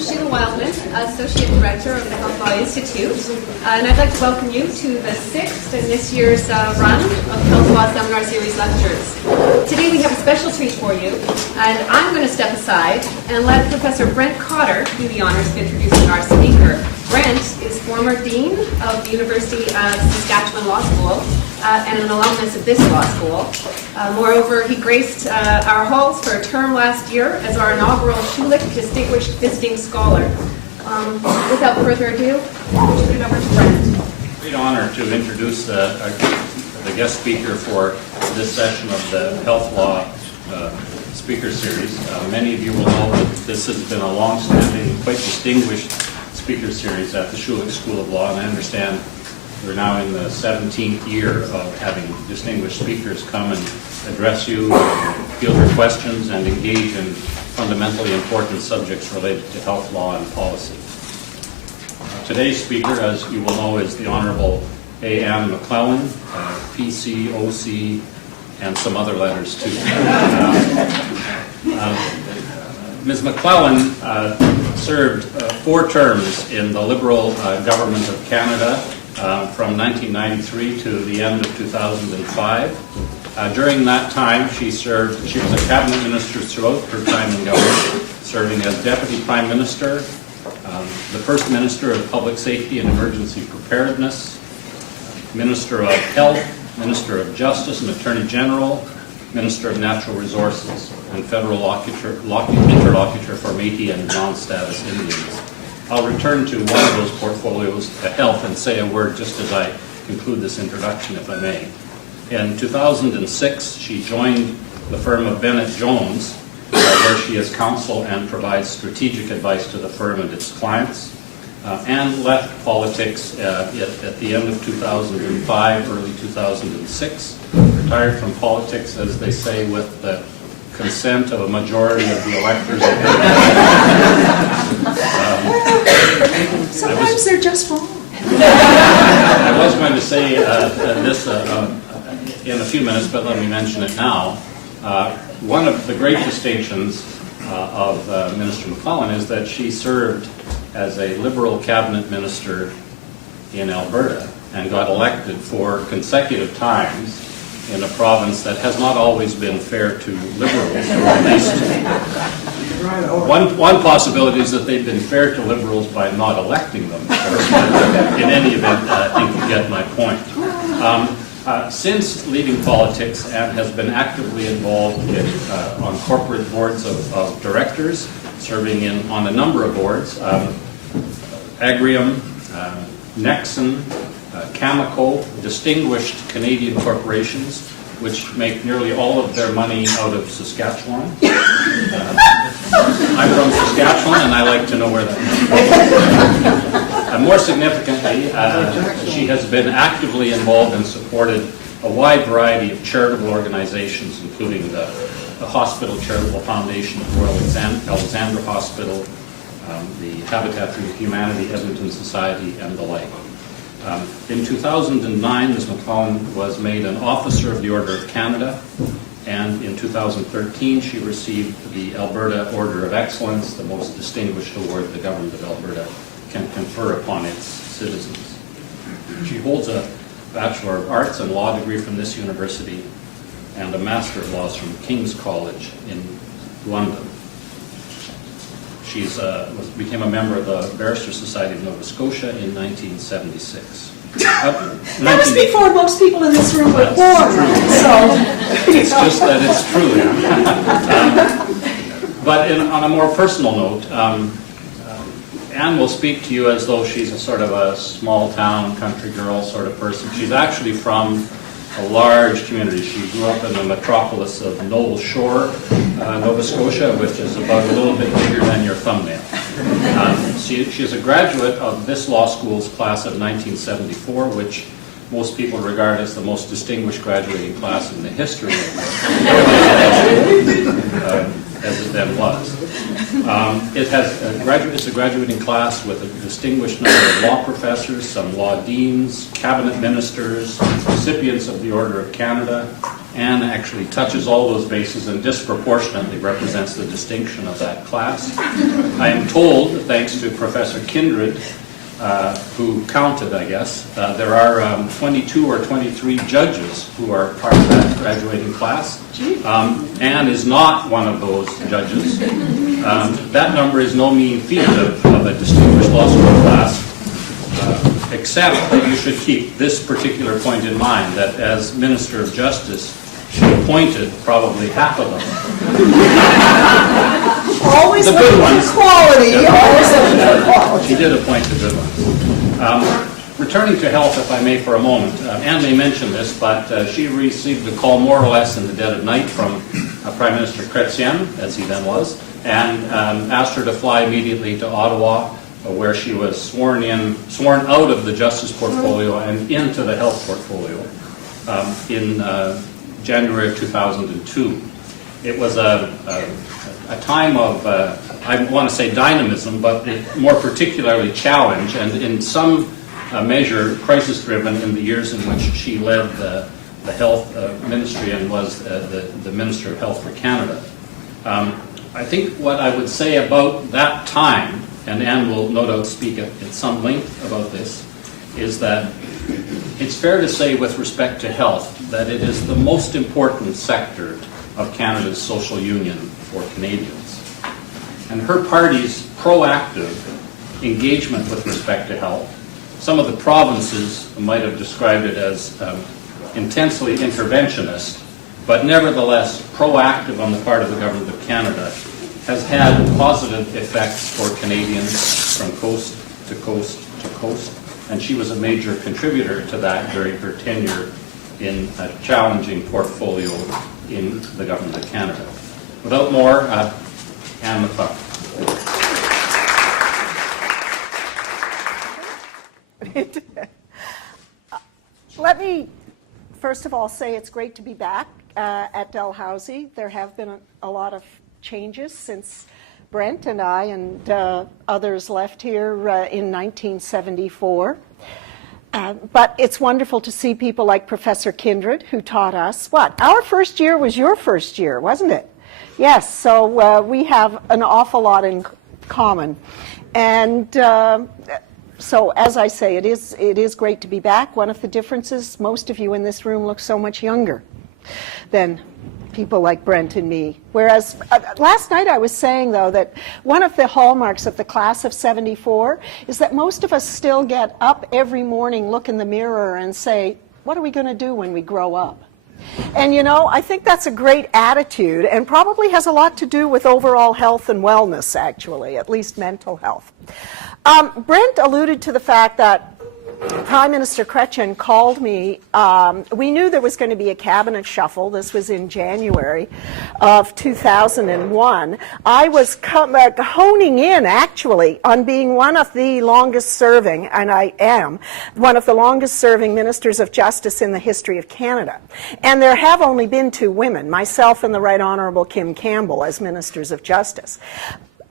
Sheila Wildman, Associate Director of the Health Law Institute, and I'd like to welcome you to the 6th in this year's run of Health Law Seminar Series lectures. Today we have a special treat for you, and I'm going to step aside and let Professor Brent Cotter do the honors of introducing our speaker. Brent is former Dean of the University of Saskatchewan Law School and an alumnus of this law school. Moreover, he graced our halls for a term last year as our inaugural Schulich Distinguished Visiting Scholar. Without further ado, I'll turn it over to Brent. Great honor to introduce the guest speaker for this session of the Health Law Speaker Series. Many of you will know that this has been a long-standing, quite distinguished speaker series at the Schulich School of Law, and I understand we're now in the 17th year of having distinguished speakers come and address you, field your questions, and engage in fundamentally important subjects related to health law and policy. Today's speaker, as you will know, is the Honourable A.M. McLellan, PC, OC, and some other letters too. Ms. McLellan served 4 terms in the Liberal government of Canada from 1993 to the end of 2005. During that time, she was a cabinet minister throughout her time in government, serving as Deputy Prime Minister, the First Minister of Public Safety and Emergency Preparedness, Minister of Health, Minister of Justice and Attorney General, Minister of Natural Resources, and federal interlocutor for Métis and non-status Indians. I'll return to one of those portfolios, health, and say a word just as I conclude this introduction, if I may. In 2006, she joined the firm of Bennett Jones, where she is counsel and provides strategic advice to the firm and its clients, and left politics at the end of 2005, early 2006. Retired from politics, as they say, with the consent of a majority of the electors. Sometimes they're just wrong. I was going to say this in a few minutes, but let me mention it now. One of the great distinctions of Minister McLellan is that she served as a Liberal cabinet minister in Alberta and got elected 4 consecutive times in a province that has not always been fair to Liberals, or at least one possibility is that they've been fair to Liberals by not electing them. In any event, I think you get my point. Since leaving politics, Anne has been actively involved on corporate boards of directors, serving on a number of boards, Agrium, Nexon, Cameco, distinguished Canadian corporations, which make nearly all of their money out of Saskatchewan. I'm from Saskatchewan, and I like to know where that is. More significantly, she has been actively involved and supported a wide variety of charitable organizations, including the Hospital Charitable Foundation of Royal Alexandra Hospital, the Habitat for Humanity Edmonton Society, and the like. In 2009, Ms. McLellan was made an Officer of the Order of Canada, and in 2013 she received the Alberta Order of Excellence, the most distinguished award the government of Alberta can confer upon its citizens. She holds a Bachelor of Arts and Law degree from this university and a Master of Laws from King's College in London. She became a member of the Barrister Society of Nova Scotia in 1976. That was before most people in this room were born, so... It's just that it's true. But on a more personal note, Anne will speak to you as though she's a sort of a small-town country girl sort of person. She's actually from a large community. She grew up in the metropolis of Noble Shore, Nova Scotia, which is about a little bit bigger than your thumbnail. She is a graduate of this law school's class of 1974, which most people regard as the most distinguished graduating class in the history of as it then was. It's a graduating class with a distinguished number of law professors, some law deans, cabinet ministers, recipients of the Order of Canada, Anne actually touches all those bases and disproportionately represents the distinction of that class. I am told, thanks to Professor Kindred, who counted, I guess, there are 22 or 23 judges who are part of that graduating class. Anne is not one of those judges. That number is no mean feat of a distinguished law school class, except that you should keep this particular point in mind, that as Minister of Justice, she appointed probably half of them. Always The looking good for ones. quality, always looking for quality. She did appoint the good ones. Returning to health, if I may, for a moment, Anne may mention this, but she received a call more or less in the dead of night from Prime Minister Chrétien, as he then was, and asked her to fly immediately to Ottawa, where she was sworn out of the justice portfolio and into the health portfolio in January of 2002. It was a time of, I want to say dynamism, but more particularly challenge, and in some measure crisis-driven in the years in which she led the health ministry and was the Minister of Health for Canada. I think what I would say about that time, and Anne will no doubt speak at some length about this, is that it's fair to say with respect to health that it is the most important sector of Canada's social union for Canadians. And her party's proactive engagement with respect to health, some of the provinces might have described it as intensely interventionist, but nevertheless proactive on the part of the Government of Canada, has had positive effects for Canadians from coast to coast to coast. And she was a major contributor to that during her tenure in a challenging portfolio in the Government of Canada. Without more, Anne McLellan. Let me first of all say it's great to be back at Dalhousie. There have been a lot of changes since Brent and I and others left here in 1974. But it's wonderful to see people like Professor Kindred, who taught us, what? Our first year was your first year, wasn't it? Yes, so we have an awful lot in common. And so, as I say, it is great to be back. One of the differences, most of you in this room look so much younger than people like Brent and me. Whereas last night I was saying, though, that one of the hallmarks of the class of 74 is that most of us still get up every morning, look in the mirror and say, what are we going to do when we grow up? And you know, I think that's a great attitude and probably has a lot to do with overall health and wellness, actually, at least mental health. Brent alluded to the fact that Prime Minister Chrétien called me. We knew there was going to be a cabinet shuffle. This was in January of 2001. I was honing in, actually, on being one of the longest serving, and I am, one of the longest serving ministers of justice in the history of Canada. And there have only been two women, myself and the Right Honourable Kim Campbell, as ministers of justice.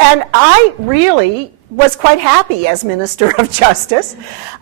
And I really was quite happy as Minister of Justice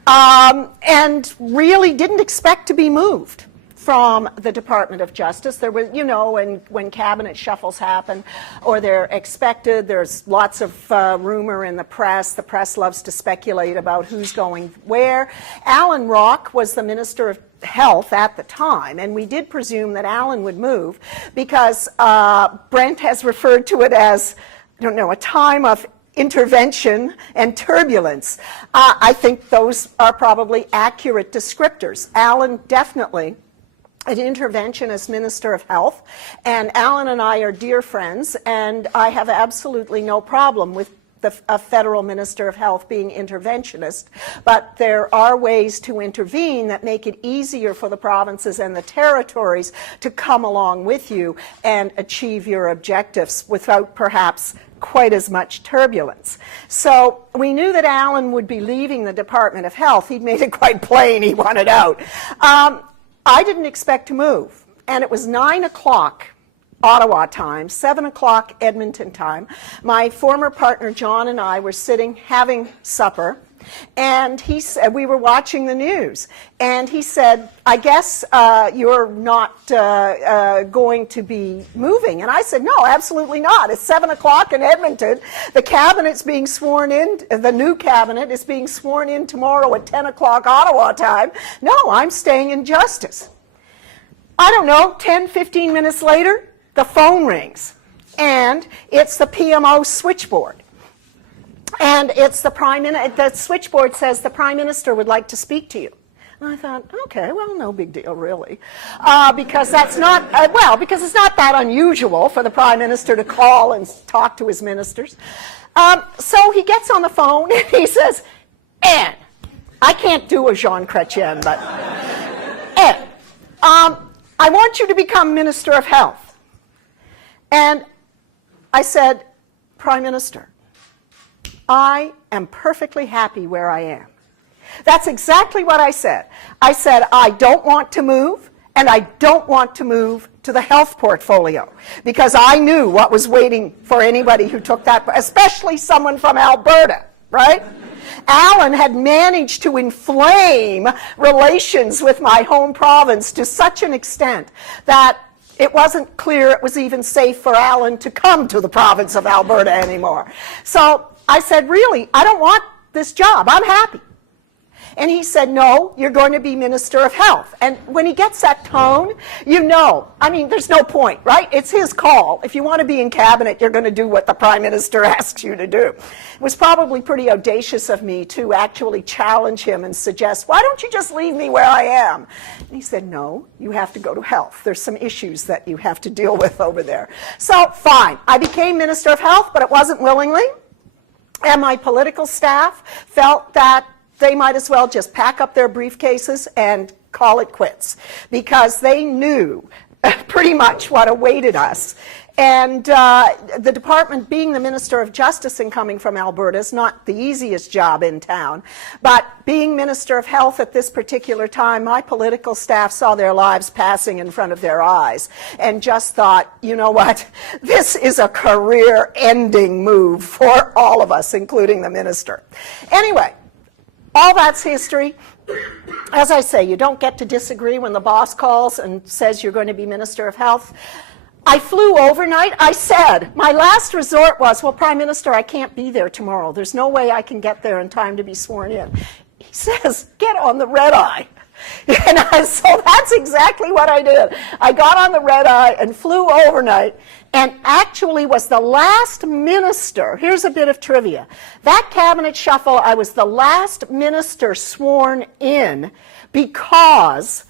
and really didn't expect to be moved from the Department of Justice. There was, you know, when cabinet shuffles happen or they're expected, there's lots of rumor in the press. The press loves to speculate about who's going where. Alan Rock was the Minister of Health at the time, and we did presume that Alan would move because Brent has referred to it as, I don't know, a time of intervention and turbulence. I think those are probably accurate descriptors. Alan definitely an interventionist Minister of Health, and Alan and I are dear friends, and I have absolutely no problem with a federal Minister of Health being interventionist, but there are ways to intervene that make it easier for the provinces and the territories to come along with you and achieve your objectives without perhaps quite as much turbulence. So we knew that Alan would be leaving the Department of Health. He'd made it quite plain he wanted out. I didn't expect to move, and it was 9 o'clock Ottawa time, 7 o'clock Edmonton time. My former partner John and I were sitting having supper, and he said, we were watching the news, and he said, I guess you're not going to be moving. And I said, no, absolutely not. It's 7 o'clock in Edmonton. The cabinet's being sworn in, the new cabinet is being sworn in tomorrow at 10 o'clock Ottawa time. No, I'm staying in Justice. I don't know, 10, 15 minutes later, the phone rings, and it's the PMO switchboard. And it's the switchboard says the Prime Minister would like to speak to you. And I thought, okay, well, no big deal, really, because that's not, because it's not that unusual for the Prime Minister to call and talk to his ministers. So he gets on the phone and he says, Anne, I can't do a Jean Chrétien, but Anne, I want you to become Minister of Health. And I said, Prime Minister, I am perfectly happy where I am. That's exactly what I said. I said, I don't want to move, and I don't want to move to the health portfolio, because I knew what was waiting for anybody who took that, especially someone from Alberta, right? Alan had managed to inflame relations with my home province to such an extent that it wasn't clear it was even safe for Alan to come to the province of Alberta anymore. So I said, really, I don't want this job. I'm happy. And he said, no, you're going to be Minister of Health. And when he gets that tone, you know, I mean, there's no point, right? It's his call. If you want to be in cabinet, you're going to do what the Prime Minister asks you to do. It was probably pretty audacious of me to actually challenge him and suggest, why don't you just leave me where I am? And he said, no, you have to go to Health. There's some issues that you have to deal with over there. So, fine. I became Minister of Health, but it wasn't willingly. And my political staff felt that they might as well just pack up their briefcases and call it quits, because they knew pretty much what awaited us. And the department, being the Minister of Justice and coming from Alberta, is not the easiest job in town. But being Minister of Health at this particular time, my political staff saw their lives passing in front of their eyes and just thought, you know what, this is a career-ending move for all of us, including the minister. Anyway, all that's history. As I say, you don't get to disagree when the boss calls and says you're going to be Minister of Health. I flew overnight. I said, my last resort was, well, Prime Minister, I can't be there tomorrow. There's no way I can get there in time to be sworn in. He says, get on the red eye. And so that's exactly what I did. I got on the red eye and flew overnight, and actually was the last minister. Here's a bit of trivia. That cabinet shuffle, I was the last minister sworn in because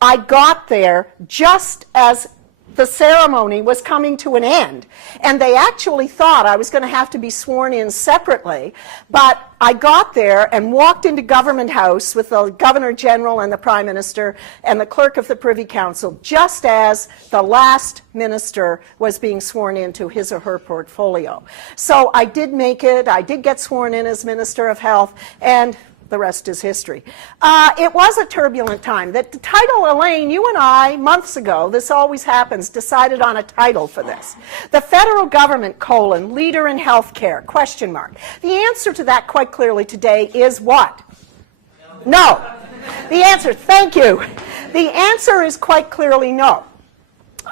I got there just as the ceremony was coming to an end. And they actually thought I was going to have to be sworn in separately. But I got there and walked into Government House with the Governor General and the Prime Minister and the Clerk of the Privy Council, just as the last minister was being sworn into his or her portfolio. So I did make it. I did get sworn in as Minister of Health, and the rest is history. It was a turbulent time. The title, Elaine, you and I, months ago, this always happens, decided on a title for this. The federal government, leader in healthcare, question mark. The answer to that quite clearly today is what? No. The answer, thank you. The answer is quite clearly no.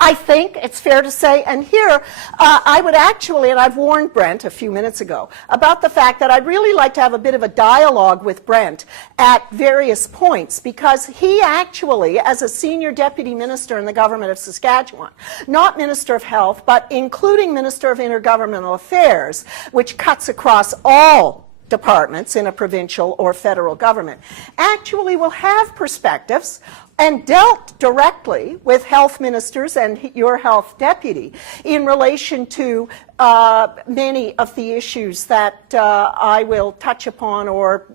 I think it's fair to say, and here I would actually, and I've warned Brent a few minutes ago, about the fact that I'd really like to have a bit of a dialogue with Brent at various points, because he actually, as a senior deputy minister in the government of Saskatchewan, not Minister of Health, but including Minister of Intergovernmental Affairs, which cuts across all departments in a provincial or federal government, actually will have perspectives and dealt directly with health ministers and your health deputy in relation to many of the issues that I will touch upon or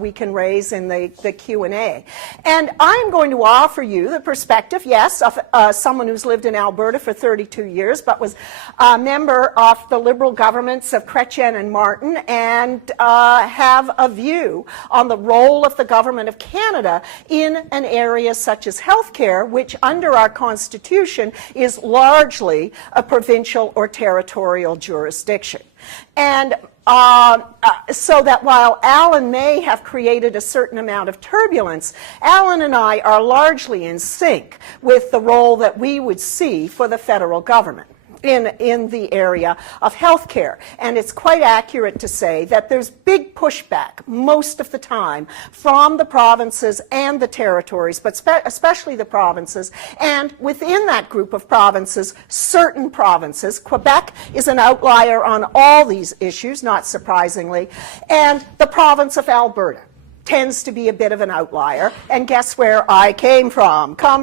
we can raise in the Q&A. And I'm going to offer you the perspective, yes, of someone who's lived in Alberta for 32 years, but was a member of the Liberal governments of Chrétien and Martin, and have a view on the role of the Government of Canada in an area such as healthcare, which under our Constitution is largely a provincial or territorial jurisdiction. And so that while Alan may have created a certain amount of turbulence, Alan and I are largely in sync with the role that we would see for the federal government in the area of healthcare. And it's quite accurate to say that there's big pushback most of the time from the provinces and the territories, but especially the provinces. And within that group of provinces, certain provinces, Quebec is an outlier on all these issues, not surprisingly, and the province of Alberta tends to be a bit of an outlier, and guess where I come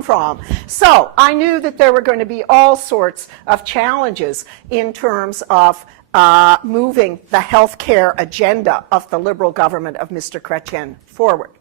from. So I knew that there were going to be all sorts of challenges in terms of moving the healthcare agenda of the Liberal government of Mr. Chrétien forward.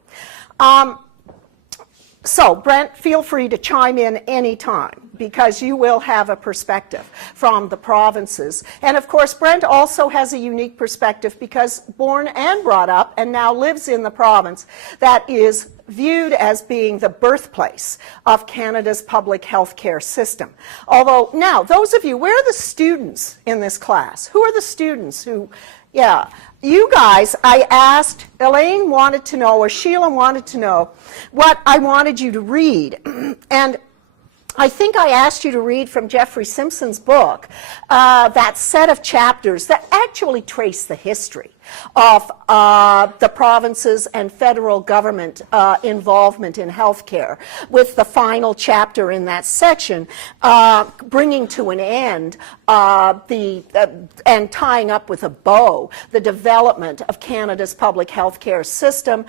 So, Brent, feel free to chime in anytime, because you will have a perspective from the provinces. And of course, Brent also has a unique perspective because born and brought up and now lives in the province that is viewed as being the birthplace of Canada's public health care system. Although, now, those of you, where are the students in this class? Who are the students who, yeah, you guys, I asked, Elaine wanted to know, or Sheila wanted to know, what I wanted you to read. And I think I asked you to read from Jeffrey Simpson's book that set of chapters that actually trace the history of the provinces and federal government involvement in healthcare, with the final chapter in that section bringing to an end and tying up with a bow the development of Canada's public healthcare system,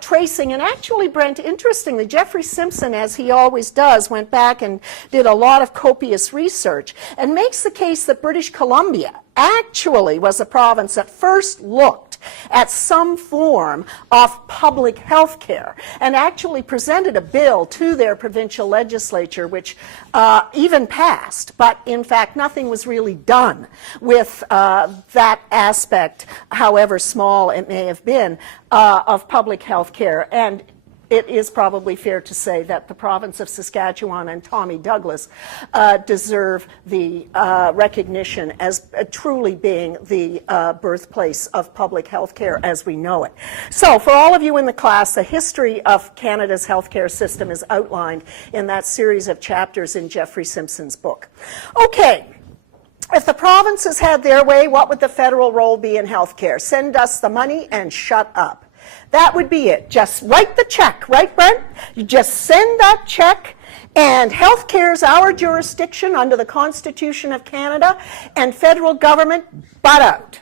tracing, and actually, Brent, interestingly, Jeffrey Simpson, as he always does, went back and did a lot of copious research and makes the case that British Columbia actually was a province that first looked at some form of public health care and actually presented a bill to their provincial legislature, which even passed, but in fact nothing was really done with that aspect, however small it may have been, of public health care. And it is probably fair to say that the province of Saskatchewan and Tommy Douglas deserve the recognition as truly being the birthplace of public health care as we know it. So for all of you in the class, the history of Canada's healthcare system is outlined in that series of chapters in Jeffrey Simpson's book. Okay. If the provinces had their way, what would the federal role be in healthcare? Send us the money and shut up. That would be it. Just write the check, right, Brent? You just send that check, and healthcare is our jurisdiction under the Constitution of Canada, and federal government, butt out.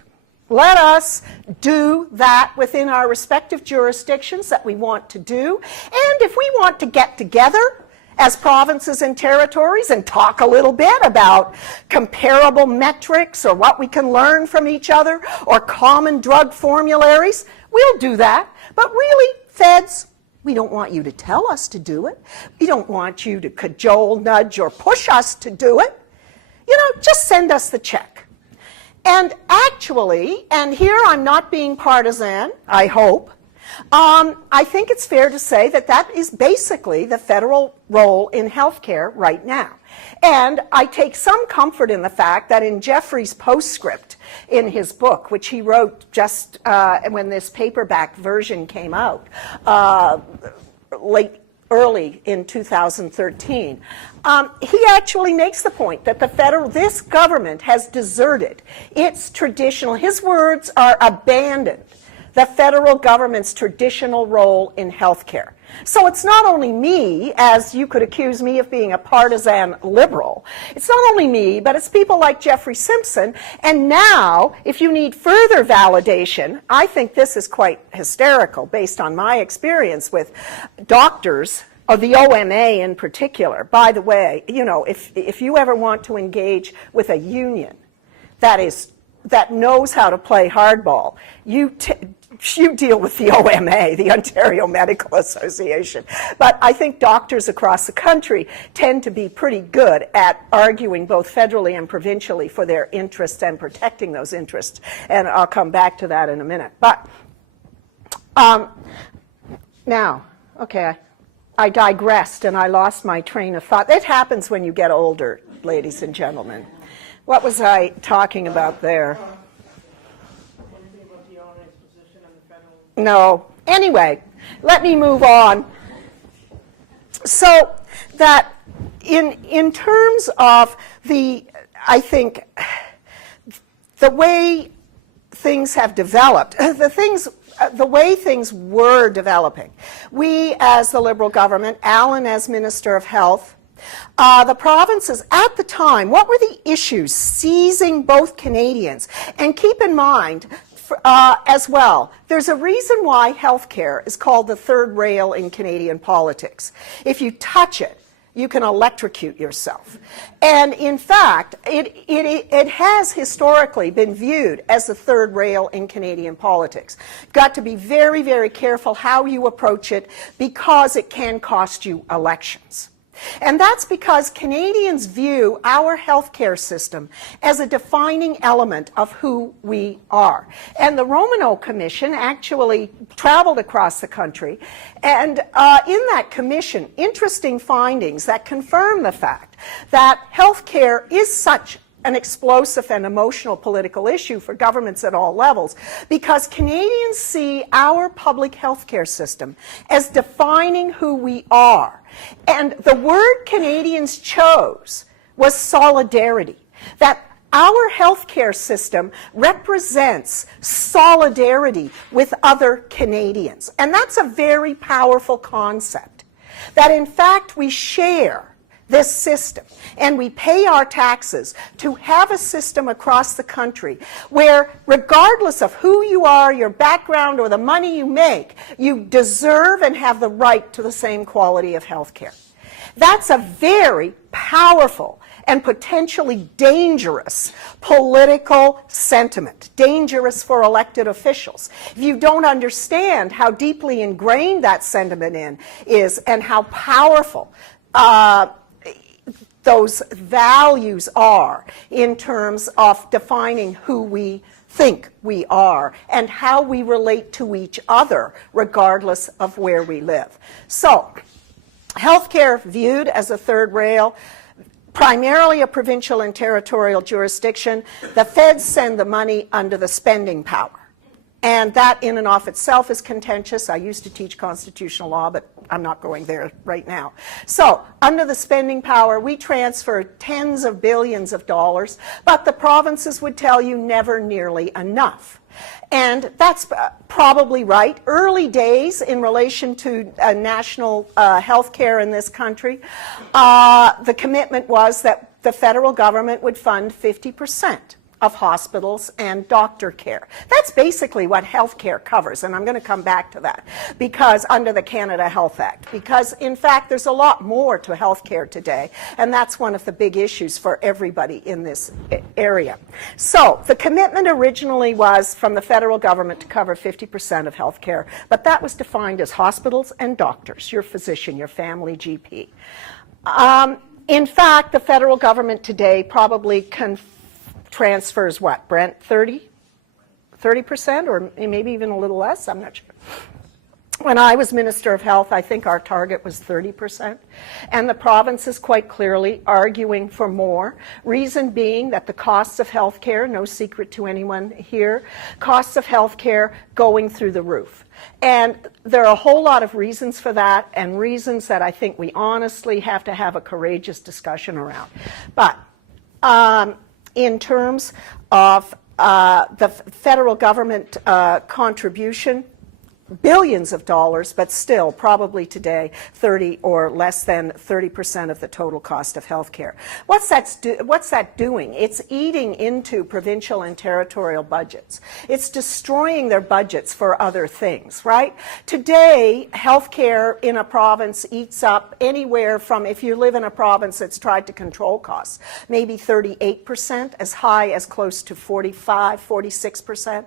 Let us do that within our respective jurisdictions that we want to do. And if we want to get together as provinces and territories and talk a little bit about comparable metrics or what we can learn from each other or common drug formularies, we'll do that. But really, feds, we don't want you to tell us to do it. We don't want you to cajole, nudge, or push us to do it. You know, just send us the check. And actually, and here I'm not being partisan, I hope, I think it's fair to say that that is basically the federal role in healthcare right now. And I take some comfort in the fact that in Jeffrey's postscript in his book, which he wrote just when this paperback version came out, early in 2013, he actually makes the point that this government has deserted its traditional, his words are abandoned, the federal government's traditional role in healthcare. So it's not only me, as you could accuse me of being a partisan liberal, it's not only me, but it's people like Jeffrey Simpson. And now, if you need further validation, I think this is quite hysterical based on my experience with doctors, or the OMA in particular. By the way, you know, if you ever want to engage with a union that knows how to play hardball, you deal with the OMA, the Ontario Medical Association. But I think doctors across the country tend to be pretty good at arguing both federally and provincially for their interests and protecting those interests. And I'll come back to that in a minute. But now, okay, I digressed and I lost my train of thought. It happens when you get older, ladies and gentlemen. What was I talking about there? No. Anyway, let me move on. So that in terms of I think, the way things have developed, the way things were developing. We, as the Liberal government, Alan as Minister of Health, the provinces at the time, what were the issues seizing both Canadians? And keep in mind, as well, there's a reason why healthcare is called the third rail in Canadian politics. If you touch it, you can electrocute yourself. And in fact, it has historically been viewed as the third rail in Canadian politics. You've got to be very, very careful how you approach it because it can cost you elections. And that's because Canadians view our healthcare system as a defining element of who we are. And the Romano Commission actually traveled across the country, and in that commission, interesting findings that confirm the fact that healthcare is such an explosive and emotional political issue for governments at all levels, because Canadians see our public healthcare system as defining who we are. And the word Canadians chose was solidarity, that our healthcare system represents solidarity with other Canadians. And that's a very powerful concept, that in fact we share this system, and we pay our taxes to have a system across the country where, regardless of who you are, your background, or the money you make, you deserve and have the right to the same quality of health care. That's a very powerful and potentially dangerous political sentiment, dangerous for elected officials. If you don't understand how deeply ingrained that sentiment is and how powerful those values are in terms of defining who we think we are and how we relate to each other regardless of where we live. So, healthcare viewed as a third rail, primarily a provincial and territorial jurisdiction. The feds send the money under the spending power. And that in and of itself is contentious. I used to teach constitutional law, but I'm not going there right now. So, under the spending power, we transfer tens of billions of dollars, but the provinces would tell you never nearly enough. And that's probably right. Early days in relation to national health care in this country, the commitment was that the federal government would fund 50% of hospitals and doctor care. That's basically what health care covers, and I'm going to come back to that, because under the Canada Health Act, because in fact there's a lot more to health care today, and that's one of the big issues for everybody in this area. So the commitment originally was from the federal government to cover 50% of health care, but that was defined as hospitals and doctors, your physician, your family GP. In fact, the federal government today probably transfers what, Brent, 30% or maybe even a little less? I'm not sure. When I was Minister of Health, I think our target was 30%. And the province is quite clearly arguing for more. Reason being that the costs of health care, no secret to anyone here, costs of health care going through the roof. And there are a whole lot of reasons for that, and reasons that I think we honestly have to have a courageous discussion around. But in terms of the federal government contribution, billions of dollars, but still probably today 30 or less than 30% of the total cost of health care. What's that doing? It's eating into provincial and territorial budgets. It's destroying their budgets for other things, right? Today, health care in a province eats up anywhere from, if you live in a province that's tried to control costs, maybe 38%, as high as close to 45, 46%.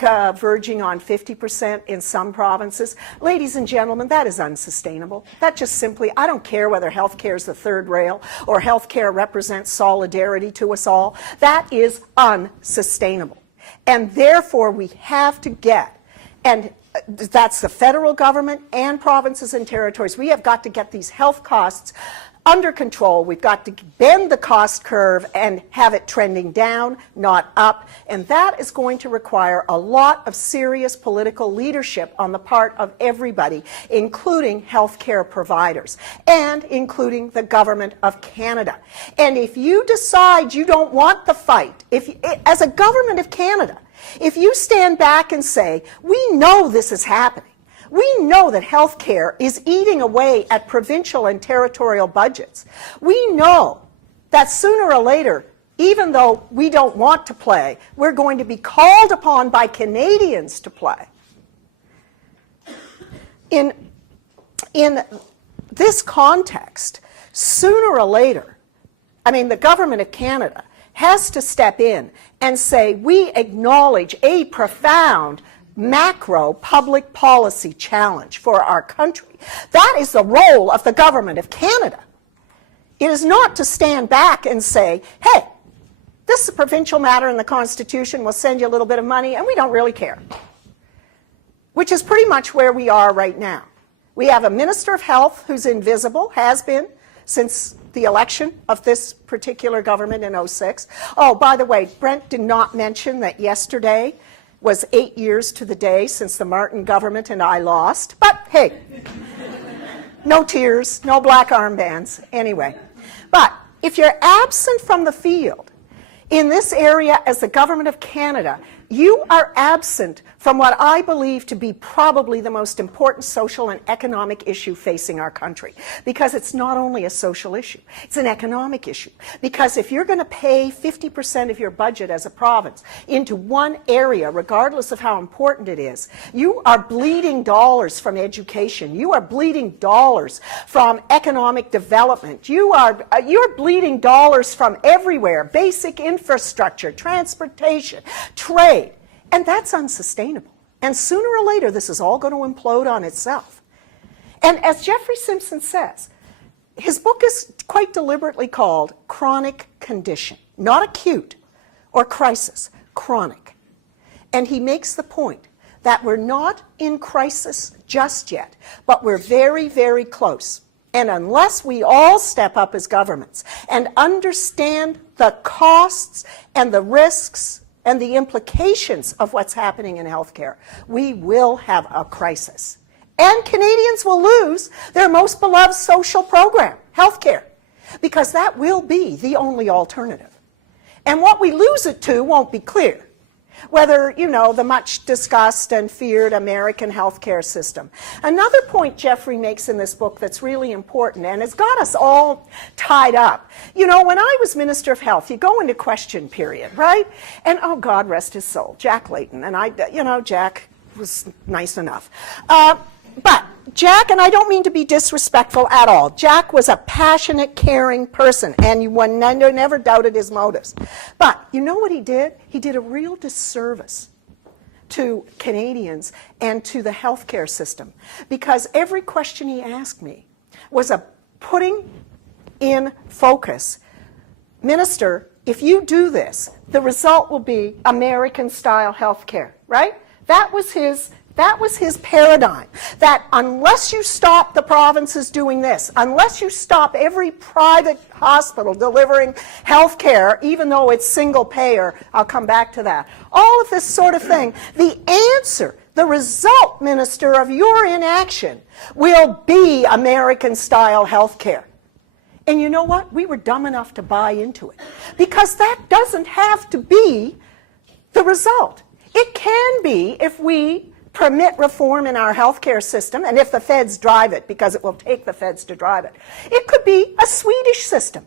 Verging on 50% in some provinces. Ladies and gentlemen, that is unsustainable. That just simply, I don't care whether healthcare is the third rail or healthcare represents solidarity to us all. That is unsustainable. And therefore, we have to get, and that's the federal government and provinces and territories. We have got to get these health costs under control. We've got to bend the cost curve and have it trending down, not up. And that is going to require a lot of serious political leadership on the part of everybody, including healthcare providers and including the Government of Canada. And if you decide you don't want the fight, as a Government of Canada, if you stand back and say, we know this is happening, we know that healthcare is eating away at provincial and territorial budgets. We know that sooner or later, even though we don't want to play, we're going to be called upon by Canadians to play. In this context, sooner or later, the Government of Canada has to step in and say, we acknowledge a profound macro public policy challenge for our country. That is the role of the Government of Canada. It is not to stand back and say, hey, this is a provincial matter in the Constitution, we'll send you a little bit of money, and we don't really care. Which is pretty much where we are right now. We have a Minister of Health who's invisible, has been since the election of this particular government in 2006. Oh, by the way, Brent did not mention that yesterday was 8 years to the day since the Martin government and I lost. But hey, no tears, no black armbands, anyway. But if you're absent from the field in this area as the Government of Canada, you are absent from what I believe to be probably the most important social and economic issue facing our country. Because it's not only a social issue, it's an economic issue. Because if you're going to pay 50% of your budget as a province into one area, regardless of how important it is, you are bleeding dollars from education. You are bleeding dollars from economic development. You're bleeding dollars from everywhere, basic infrastructure, transportation, trade. And that's unsustainable. And sooner or later, this is all going to implode on itself. And as Jeffrey Simpson says, his book is quite deliberately called Chronic Condition, not acute or crisis, chronic. And he makes the point that we're not in crisis just yet, but we're very, very close. And unless we all step up as governments and understand the costs and the risks and the implications of what's happening in healthcare, we will have a crisis. And Canadians will lose their most beloved social program, healthcare, because that will be the only alternative. And what we lose it to won't be clear. Whether, the much discussed and feared American healthcare system. Another point Jeffrey makes in this book that's really important, and it's got us all tied up. When I was Minister of Health, you go into question period, right? And oh, God rest his soul, Jack Layton. And Jack was nice enough. But Jack, and I don't mean to be disrespectful at all, Jack was a passionate, caring person, and one never doubted his motives. But you know what he did? He did a real disservice to Canadians and to the healthcare system, because every question he asked me was a putting in focus, Minister, if you do this, the result will be American-style healthcare, right? That was his paradigm, that unless you stop the provinces doing this, unless you stop every private hospital delivering health care, even though it's single payer, I'll come back to that, all of this sort of thing, the answer, the result, Minister, of your inaction will be American-style health care. And you know what? We were dumb enough to buy into it, because that doesn't have to be the result. It can be if we permit reform in our healthcare system, and if the feds drive it, because it will take the feds to drive it. It could be a Swedish system.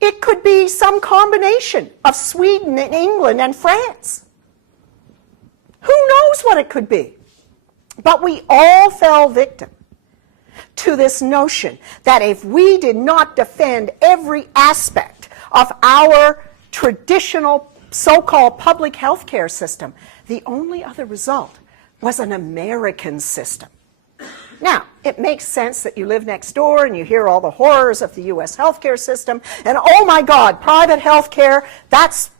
It could be some combination of Sweden and England and France. Who knows what it could be? But we all fell victim to this notion that if we did not defend every aspect of our traditional so-called public health care system, the only other result was an American system. Now, it makes sense that you live next door and you hear all the horrors of the U.S. healthcare system, and oh my God, private healthcare, that's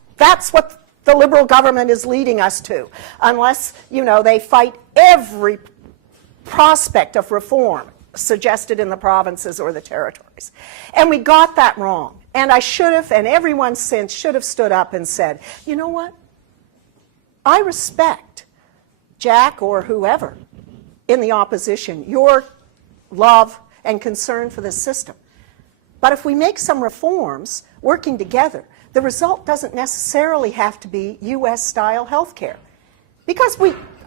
what the Liberal government is leading us to, unless, they fight every prospect of reform suggested in the provinces or the territories. And we got that wrong. And I should have, and everyone since should have stood up and said, you know what? I respect Jack or whoever in the opposition, your love and concern for this system. But if we make some reforms working together, the result doesn't necessarily have to be US-style health care. Because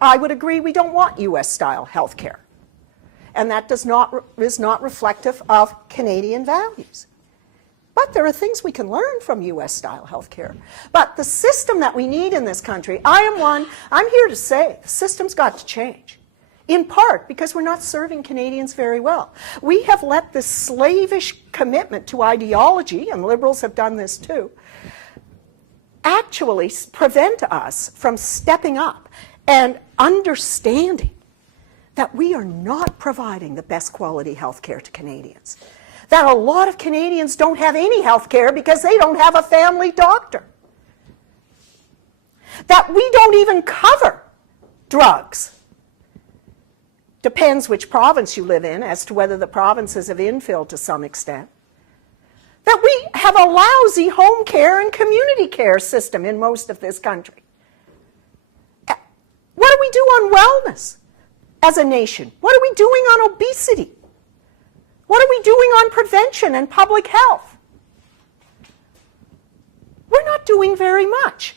I would agree we don't want US-style health care. And that is not reflective of Canadian values. But there are things we can learn from US-style health care. But the system that we need in this country, I'm here to say, the system's got to change. In part because we're not serving Canadians very well. We have let this slavish commitment to ideology, and Liberals have done this too, actually prevent us from stepping up and understanding that we are not providing the best quality health care to Canadians. That a lot of Canadians don't have any health care because they don't have a family doctor. That we don't even cover drugs. Depends which province you live in as to whether the provinces have infilled to some extent. That we have a lousy home care and community care system in most of this country. What do we do on wellness as a nation? What are we doing on obesity? What are we doing on prevention and public health? We're not doing very much.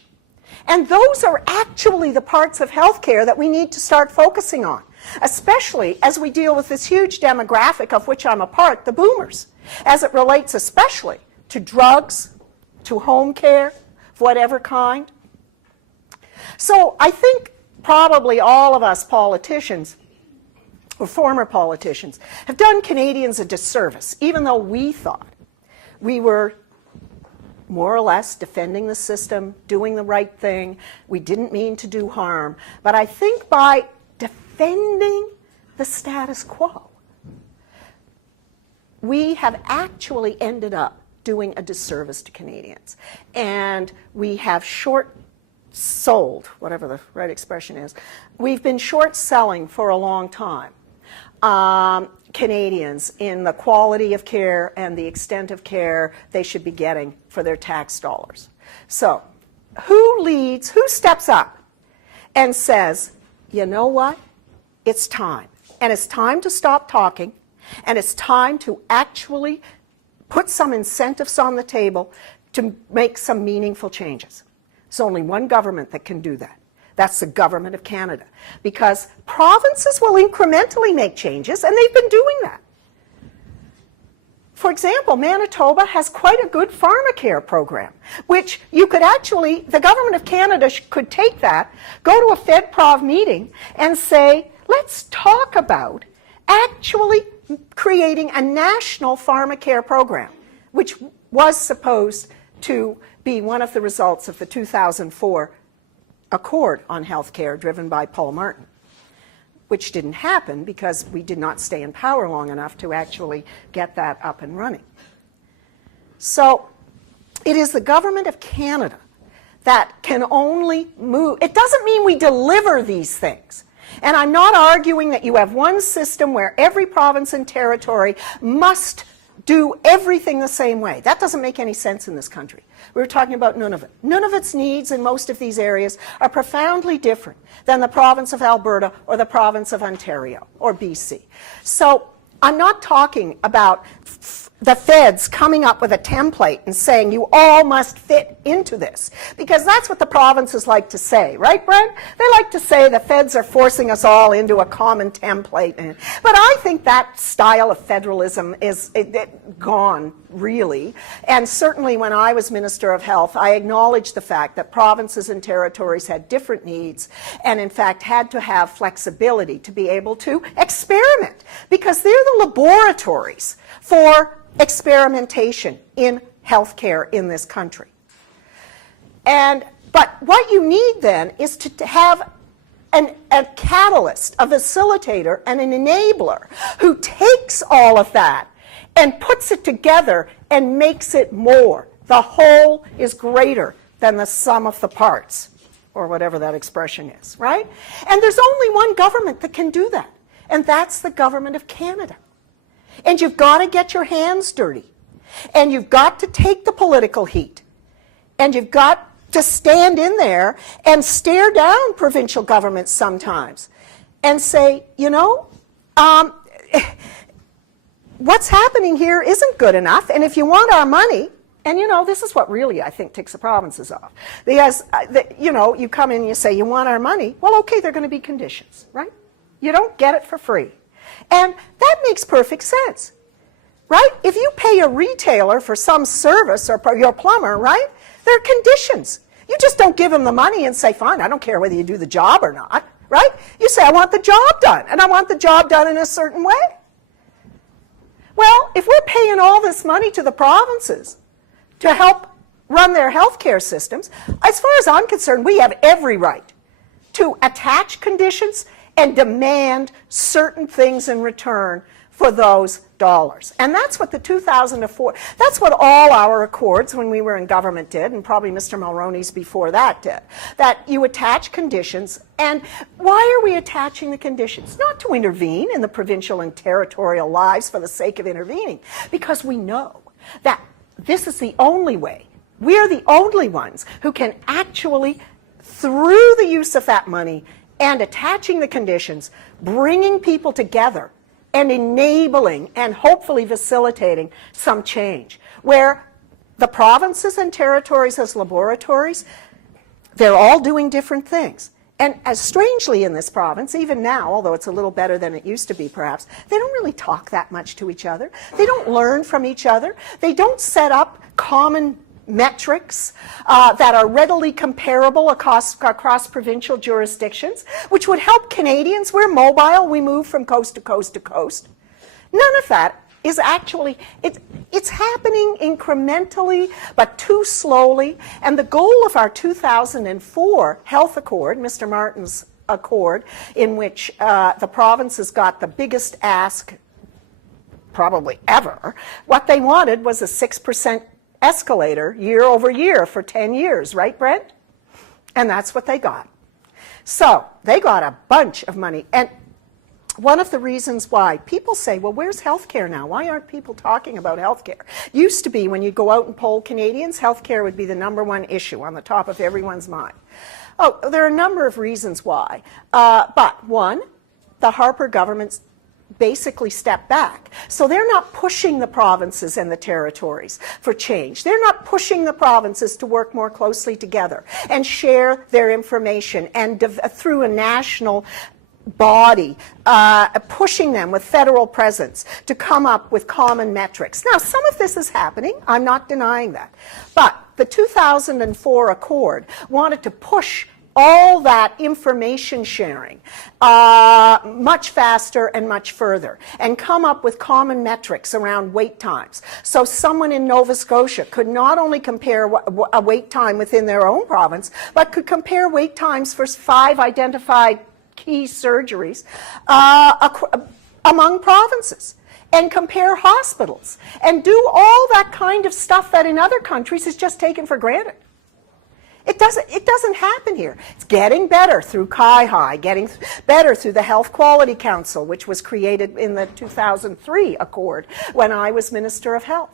And those are actually the parts of healthcare that we need to start focusing on, especially as we deal with this huge demographic of which I'm a part, the boomers, as it relates especially to drugs, to home care, of whatever kind. So I think probably all of us politicians, or former politicians, have done Canadians a disservice, even though we thought we were more or less defending the system, doing the right thing. We didn't mean to do harm. But I think by defending the status quo, we have actually ended up doing a disservice to Canadians. And we have short-sold, whatever the right expression is, we've been short-selling for a long time. Canadians in the quality of care and the extent of care they should be getting for their tax dollars. So, who steps up and says, you know what, it's time. And it's time to stop talking, and it's time to actually put some incentives on the table to make some meaningful changes. There's only one government that can do that. That's the Government of Canada. Because provinces will incrementally make changes, and they've been doing that. For example, Manitoba has quite a good pharmacare program, which you could actually, the Government of Canada could take that, go to a FedProv meeting, and say, let's talk about actually creating a national pharmacare program, which was supposed to be one of the results of the 2004 Accord on health care driven by Paul Martin, which didn't happen because we did not stay in power long enough to actually get that up and running. So it is the Government of Canada that can only move. It doesn't mean we deliver these things. And I'm not arguing that you have one system where every province and territory must do everything the same way. That doesn't make any sense in this country. We were talking about Nunavut. Nunavut's needs in most of these areas are profoundly different than the province of Alberta or the province of Ontario or BC. So I'm not talking about the feds coming up with a template and saying you all must fit into this, because that's what the provinces like to say, right, Brent? They like to say the feds are forcing us all into a common template. But I think that style of federalism is gone, really. And certainly when I was Minister of Health, I acknowledged the fact that provinces and territories had different needs and, in fact, had to have flexibility to be able to experiment, because they're the laboratories for experimentation in healthcare in this country. But what you need then is to have a catalyst, a facilitator, and an enabler who takes all of that and puts it together and makes it more. The whole is greater than the sum of the parts, or whatever that expression is, right? And there's only one government that can do that, and that's the government of Canada. And you've got to get your hands dirty, and you've got to take the political heat, and you've got to stand in there and stare down provincial governments sometimes and say, you know, what's happening here isn't good enough, and if you want our money, and you know, this is what really I think ticks the provinces off. Because, you know, you come in and you say, you want our money, well, okay, there are going to be conditions, right? You don't get it for free. And that makes perfect sense, right? If you pay a retailer for some service, or your plumber, right, there are conditions. You just don't give him the money and say, fine, I don't care whether you do the job or not, right? You say, I want the job done, and I want the job done in a certain way. Well, if we're paying all this money to the provinces to help run their healthcare systems, as far as I'm concerned, we have every right to attach conditions and demand certain things in return for those dollars. And that's what the 2004, that's what all our accords when we were in government did, and probably Mr. Mulroney's before that did, that you attach conditions. And why are we attaching the conditions? Not to intervene in the provincial and territorial lives for the sake of intervening, because we know that this is the only way. We're the only ones who can actually, through the use of that money and attaching the conditions, bringing people together and enabling and hopefully facilitating some change. Where the provinces and territories as laboratories, they're all doing different things. And as strangely in this province, even now, although it's a little better than it used to be perhaps, they don't really talk that much to each other. They don't learn from each other. They don't set up common metrics that are readily comparable across provincial jurisdictions, which would help Canadians. We're mobile, we move from coast to coast to coast. None of that is actually, it's happening incrementally, but too slowly. And the goal of our 2004 Health Accord, Mr. Martin's accord, in which the provinces got the biggest ask probably ever, what they wanted was a 6% escalator year over year for 10 years, right, Brent? And that's what they got. So they got a bunch of money. And one of the reasons why people say, well, where's healthcare now? Why aren't people talking about healthcare? Used to be when you go out and poll Canadians, healthcare would be the #1 issue on the top of everyone's mind. Oh, there are a number of reasons why. But one, the Harper government's basically step back. So they're not pushing the provinces and the territories for change. They're not pushing the provinces to work more closely together and share their information and through a national body, pushing them with federal presence to come up with common metrics. Now, some of this is happening. I'm not denying that. But the 2004 Accord wanted to push all that information sharing much faster and much further, and come up with common metrics around wait times. So someone in Nova Scotia could not only compare a wait time within their own province, but could compare wait times for 5 identified key surgeries among provinces, and compare hospitals, and do all that kind of stuff that in other countries is just taken for granted. It doesn't happen here. It's getting better through CIHI, getting better through the Health Quality Council, which was created in the 2003 Accord when I was Minister of Health.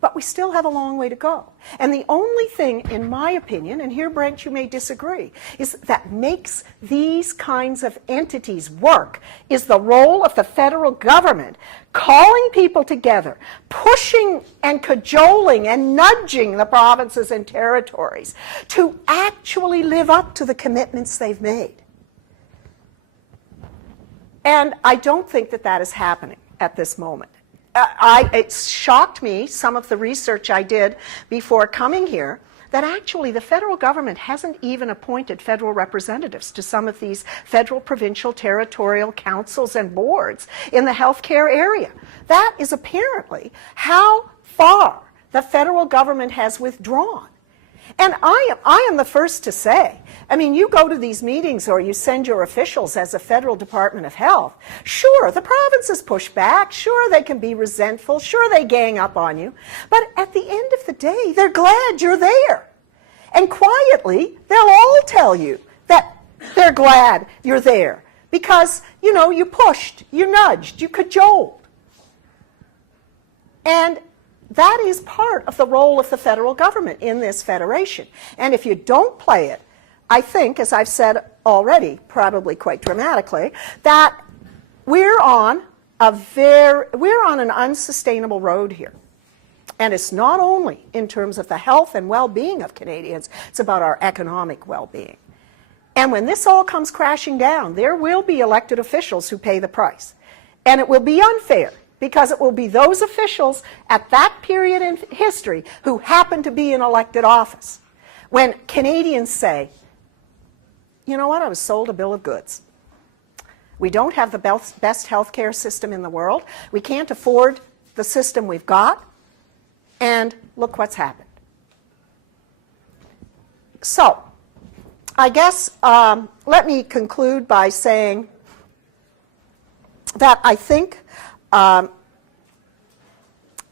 But we still have a long way to go. And the only thing, in my opinion, and here, Brent, you may disagree, is that makes these kinds of entities work is the role of the federal government calling people together, pushing and cajoling and nudging the provinces and territories to actually live up to the commitments they've made. And I don't think that that is happening at this moment. It shocked me, some of the research I did before coming here, that actually the federal government hasn't even appointed federal representatives to some of these federal, provincial, territorial councils and boards in the healthcare area. That is apparently how far the federal government has withdrawn. And I am the first to say, I mean, you go to these meetings or you send your officials as a federal Department of Health. Sure, the provinces push back. Sure, they can be resentful. Sure, they gang up on you. But at the end of the day, they're glad you're there. And quietly, they'll all tell you that they're glad you're there because, you know, you pushed, you nudged, you cajoled. And that is part of the role of the federal government in this federation. And if you don't play it, I think, as I've said already, probably quite dramatically, that we're on an unsustainable road here. And it's not only in terms of the health and well-being of Canadians, it's about our economic well-being. And when this all comes crashing down, there will be elected officials who pay the price. And it will be unfair, because it will be those officials at that period in history who happen to be in elected office. When Canadians say, you know what, I was sold a bill of goods. We don't have the best health care system in the world. We can't afford the system we've got. And look what's happened. So, I guess let me conclude by saying that I think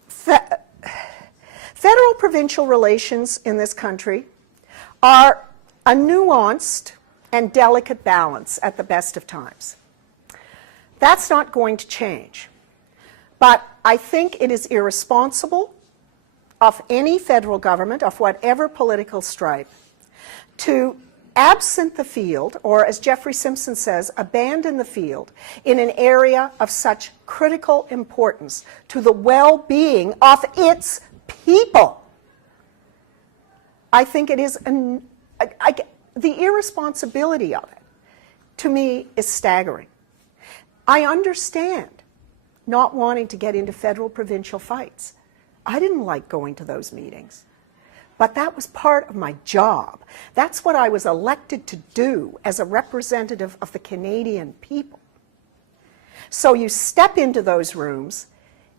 federal-provincial relations in this country are a nuanced and delicate balance at the best of times. That's not going to change. But I think it is irresponsible of any federal government, of whatever political stripe, to absent the field, or as Jeffrey Simpson says, abandon the field in an area of such critical importance to the well-being of its people. I think it is, the irresponsibility of it, to me, is staggering. I understand not wanting to get into federal-provincial fights. I didn't like going to those meetings. But that was part of my job. That's what I was elected to do as a representative of the Canadian people. So you step into those rooms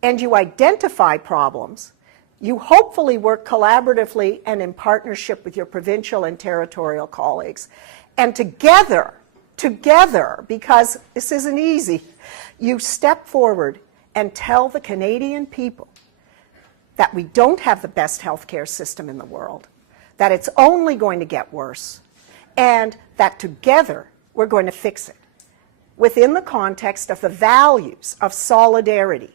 and you identify problems. You hopefully work collaboratively and in partnership with your provincial and territorial colleagues. And together, because this isn't easy, you step forward and tell the Canadian people that we don't have the best healthcare system in the world, that it's only going to get worse, and that together we're going to fix it within the context of the values of solidarity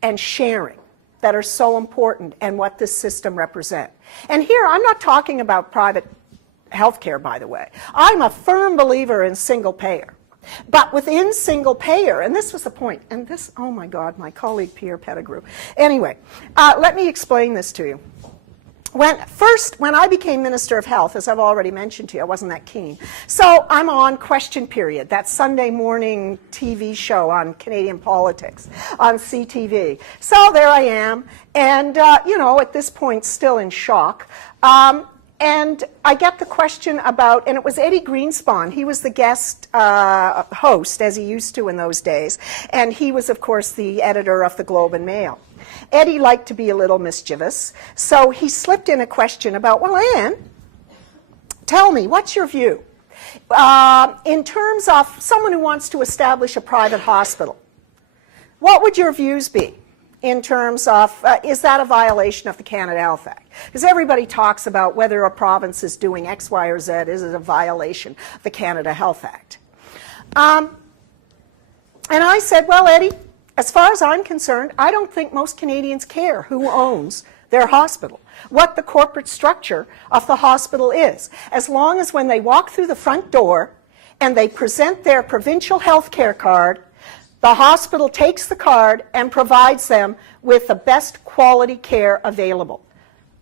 and sharing that are so important and what this system represents. And here, I'm not talking about private healthcare, by the way. I'm a firm believer in single payer. But within single payer, and this was the point, and this, oh my God, my colleague Pierre Pettigrew. Anyway, let me explain this to you. When I became Minister of Health, as I've already mentioned to you, I wasn't that keen. So I'm on Question Period, that Sunday morning TV show on Canadian politics on CTV. So there I am, and you know, at this point, still in shock. And I get the question about, and it was Eddie Greenspan. He was the guest host, as he used to in those days. And he was, of course, the editor of the Globe and Mail. Eddie liked to be a little mischievous, so he slipped in a question about, well, Anne, tell me, what's your view? In terms of someone who wants to establish a private hospital, what would your views be? In terms of, is that a violation of the Canada Health Act? Because everybody talks about whether a province is doing X, Y, or Z, is it a violation of the Canada Health Act? And I said, well, Eddie, as far as I'm concerned, I don't think most Canadians care who owns their hospital, what the corporate structure of the hospital is. As long as when they walk through the front door and they present their provincial health care card, the hospital takes the card and provides them with the best quality care available.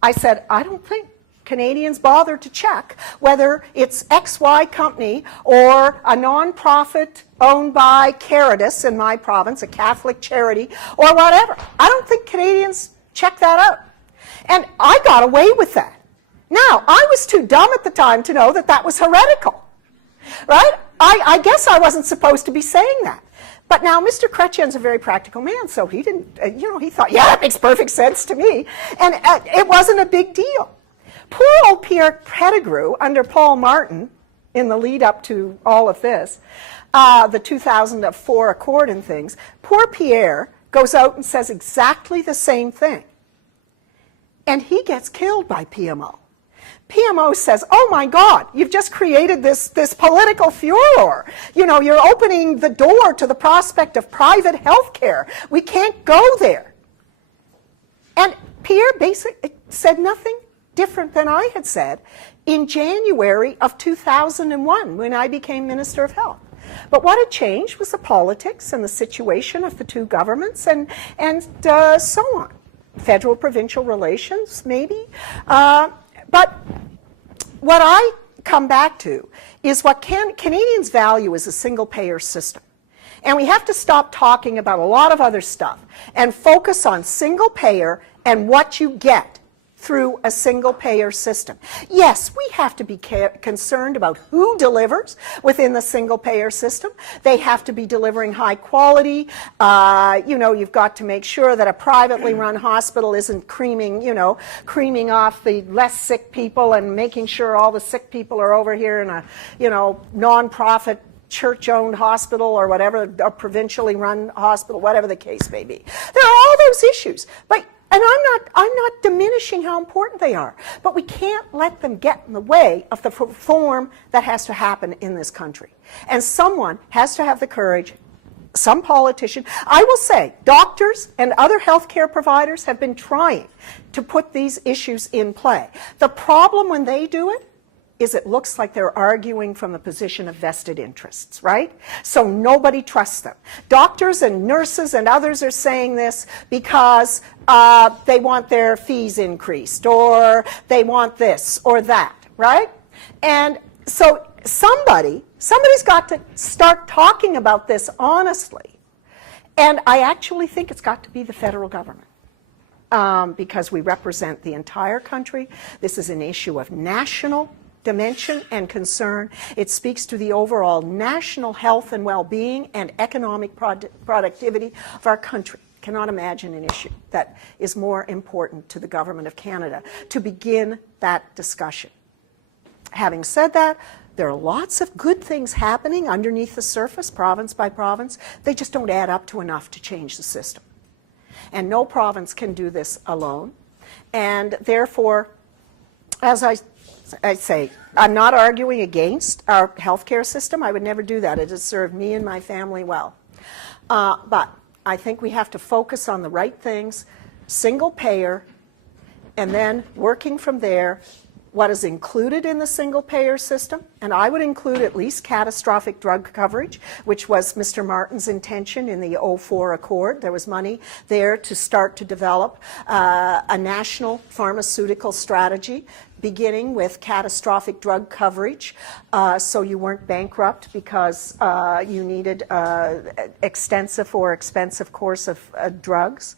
I said, I don't think Canadians bother to check whether it's XY company or a non-profit owned by Caritas in my province, a Catholic charity, or whatever. I don't think Canadians check that out. And I got away with that. Now, I was too dumb at the time to know that that was heretical, right? I guess I wasn't supposed to be saying that. But now Mr. Chrétien's a very practical man, so he didn't, he thought, yeah, that makes perfect sense to me. And it wasn't a big deal. Poor old Pierre Pettigrew, under Paul Martin, in the lead up to all of this, the 2004 Accord and things, poor Pierre goes out and says exactly the same thing. And he gets killed by PMO. PMO says, oh my God, you've just created this political furor. You know, you're opening the door to the prospect of private health care. We can't go there. And Pierre basically said nothing different than I had said in January of 2001 when I became Minister of Health. But what had changed was the politics and the situation of the two governments and so on. Federal-provincial relations, maybe. But what I come back to is what Canadians value is a single-payer system. And we have to stop talking about a lot of other stuff and focus on single-payer and what you get through a single-payer system. Yes, we have to be concerned about who delivers within the single-payer system. They have to be delivering high quality. You know, you've got to make sure that a privately run hospital isn't creaming off the less sick people and making sure all the sick people are over here in a, non-profit church-owned hospital or whatever, a provincially run hospital, whatever the case may be. There are all those issues, and I'm not diminishing how important they are, but we can't let them get in the way of the reform that has to happen in this country. And someone has to have the courage, some politician. I will say, doctors and other healthcare providers have been trying to put these issues in play. The problem when they do it is it looks like they're arguing from a position of vested interests, right? So nobody trusts them. Doctors and nurses and others are saying this because they want their fees increased, or they want this or that, right? And so somebody's got to start talking about this honestly. And I actually think it's got to be the federal government. Because we represent the entire country. This is an issue of national dimension and concern. It speaks to the overall national health and well-being and economic productivity of our country. Cannot imagine an issue that is more important to the Government of Canada to begin that discussion. Having said that, there are lots of good things happening underneath the surface, province by province. They just don't add up to enough to change the system. And no province can do this alone. And therefore, as I say, I'm not arguing against our healthcare system. I would never do that. It has served me and my family well. But I think we have to focus on the right things, single payer, and then working from there, what is included in the single payer system, and I would include at least catastrophic drug coverage, which was Mr. Martin's intention in the 04 Accord. There was money there to start to develop a national pharmaceutical strategy, beginning with catastrophic drug coverage, so you weren't bankrupt because you needed extensive or expensive course of drugs.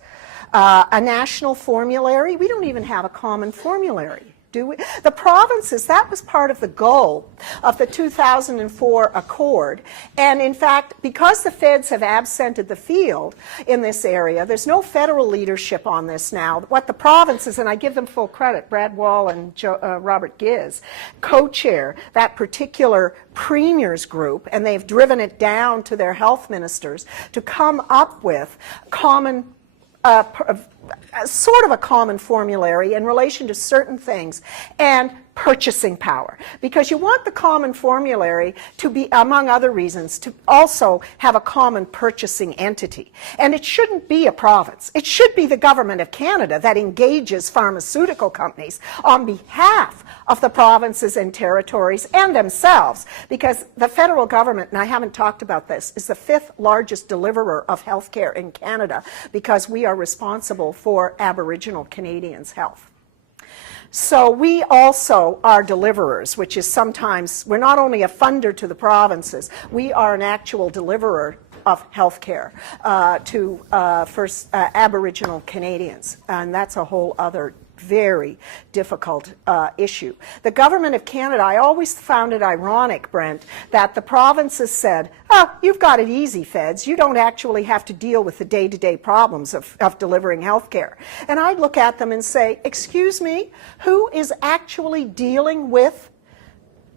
A national formulary. We don't even have a common formulary. Do we? The provinces, that was part of the goal of the 2004 Accord. And in fact, because the feds have absented the field in this area, there's no federal leadership on this now. What the provinces, and I give them full credit, Brad Wall and Robert Giz, co-chair that particular premiers group, and they've driven it down to their health ministers to come up with common sort of a common formulary in relation to certain things, and purchasing power. Because you want the common formulary to be, among other reasons, to also have a common purchasing entity. And it shouldn't be a province. It should be the Government of Canada that engages pharmaceutical companies on behalf of the provinces and territories and themselves. Because the federal government, and I haven't talked about this, is the 5th largest deliverer of healthcare in Canada because we are responsible for Aboriginal Canadians' health. So we also are deliverers, which is sometimes, we're not only a funder to the provinces, we are an actual deliverer of health care to first Aboriginal Canadians, and that's a whole other very difficult issue. The Government of Canada, I always found it ironic, Brent, that the provinces said, oh, you've got it easy, feds. You don't actually have to deal with the day-to-day problems of delivering health care. And I'd look at them and say, excuse me, who is actually dealing with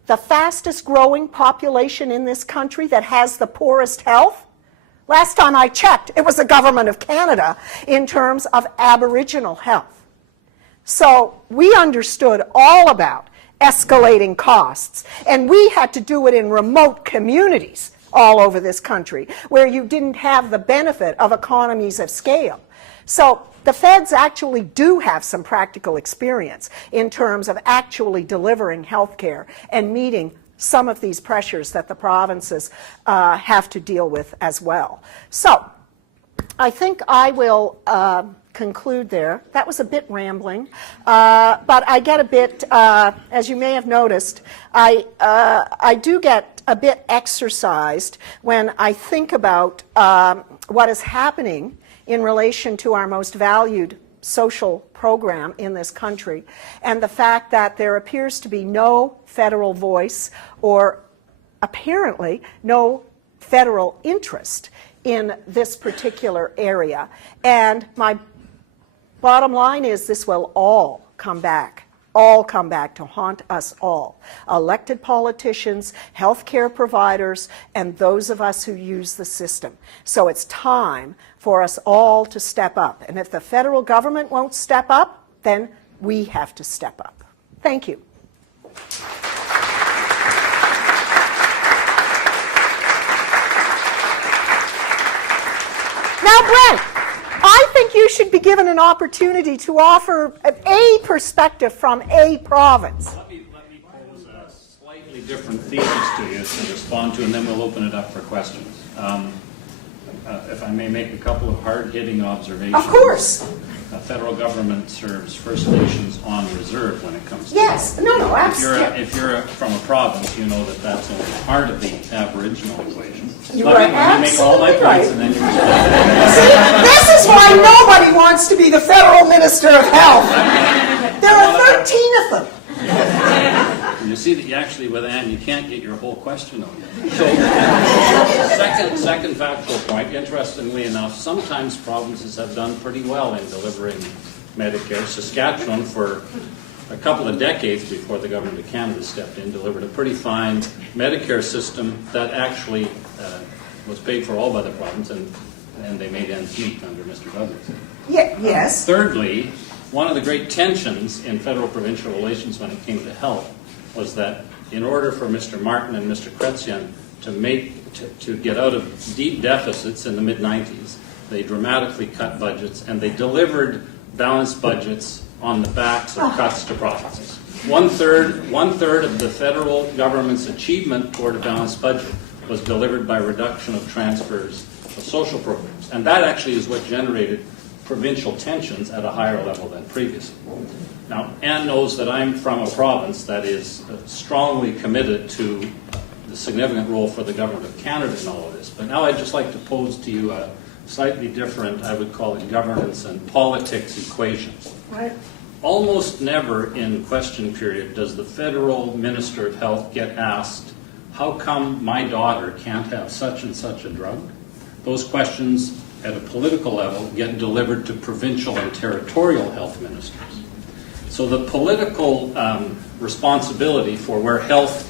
the fastest growing population in this country that has the poorest health? Last time I checked, it was the Government of Canada in terms of Aboriginal health. So we understood all about escalating costs. And we had to do it in remote communities all over this country where you didn't have the benefit of economies of scale. So the feds actually do have some practical experience in terms of actually delivering health care and meeting some of these pressures that the provinces have to deal with as well. So I think I will conclude there. That was a bit rambling, but I get a bit, as you may have noticed, I do get a bit exercised when I think about what is happening in relation to our most valued social program in this country, and the fact that there appears to be no federal voice or apparently no federal interest in this particular area. And my bottom line is this will all come back to haunt us all. Elected politicians, healthcare providers, and those of us who use the system. So it's time for us all to step up. And if the federal government won't step up, then we have to step up. Thank you. Now, Brent, I think you should be given an opportunity to offer a perspective from a province. Let me pose a slightly different thesis to you to respond to, and then we'll open it up for questions. If I may make a couple of hard-hitting observations. Of course. The federal government serves First Nations on reserve when it comes to Yes. No, absolutely. If you're from a province, you know that that's only part of the Aboriginal equation. You Let are me make all my absolutely points right. and then you respond. See, this is why nobody wants to be the federal minister of health. There are 13 of them. And you see that you actually, with Anne, you can't get your whole question out. So, second factual point, interestingly enough, sometimes provinces have done pretty well in delivering Medicare. Saskatchewan, for a couple of decades before the Government of Canada stepped in, delivered a pretty fine Medicare system that actually was paid for all by the province, and they made ends meet under Mr. Douglas. Yeah, yes. Thirdly, one of the great tensions in federal-provincial relations when it came to health was that in order for Mr. Martin and Mr. Chrétien to get out of deep deficits in the mid-90s, they dramatically cut budgets, and they delivered balanced budgets on the backs of cuts to provinces. One third of the federal government's achievement toward a balanced budget was delivered by reduction of transfers of social programs. And that actually is what generated provincial tensions at a higher level than previously. Now, Anne knows that I'm from a province that is strongly committed to the significant role for the Government of Canada in all of this. But now I'd just like to pose to you a slightly different, I would call it, governance and politics equation. Right. Almost never in question period does the federal Minister of Health get asked, how come my daughter can't have such and such a drug? Those questions at a political level get delivered to provincial and territorial health ministers. So the political responsibility for where health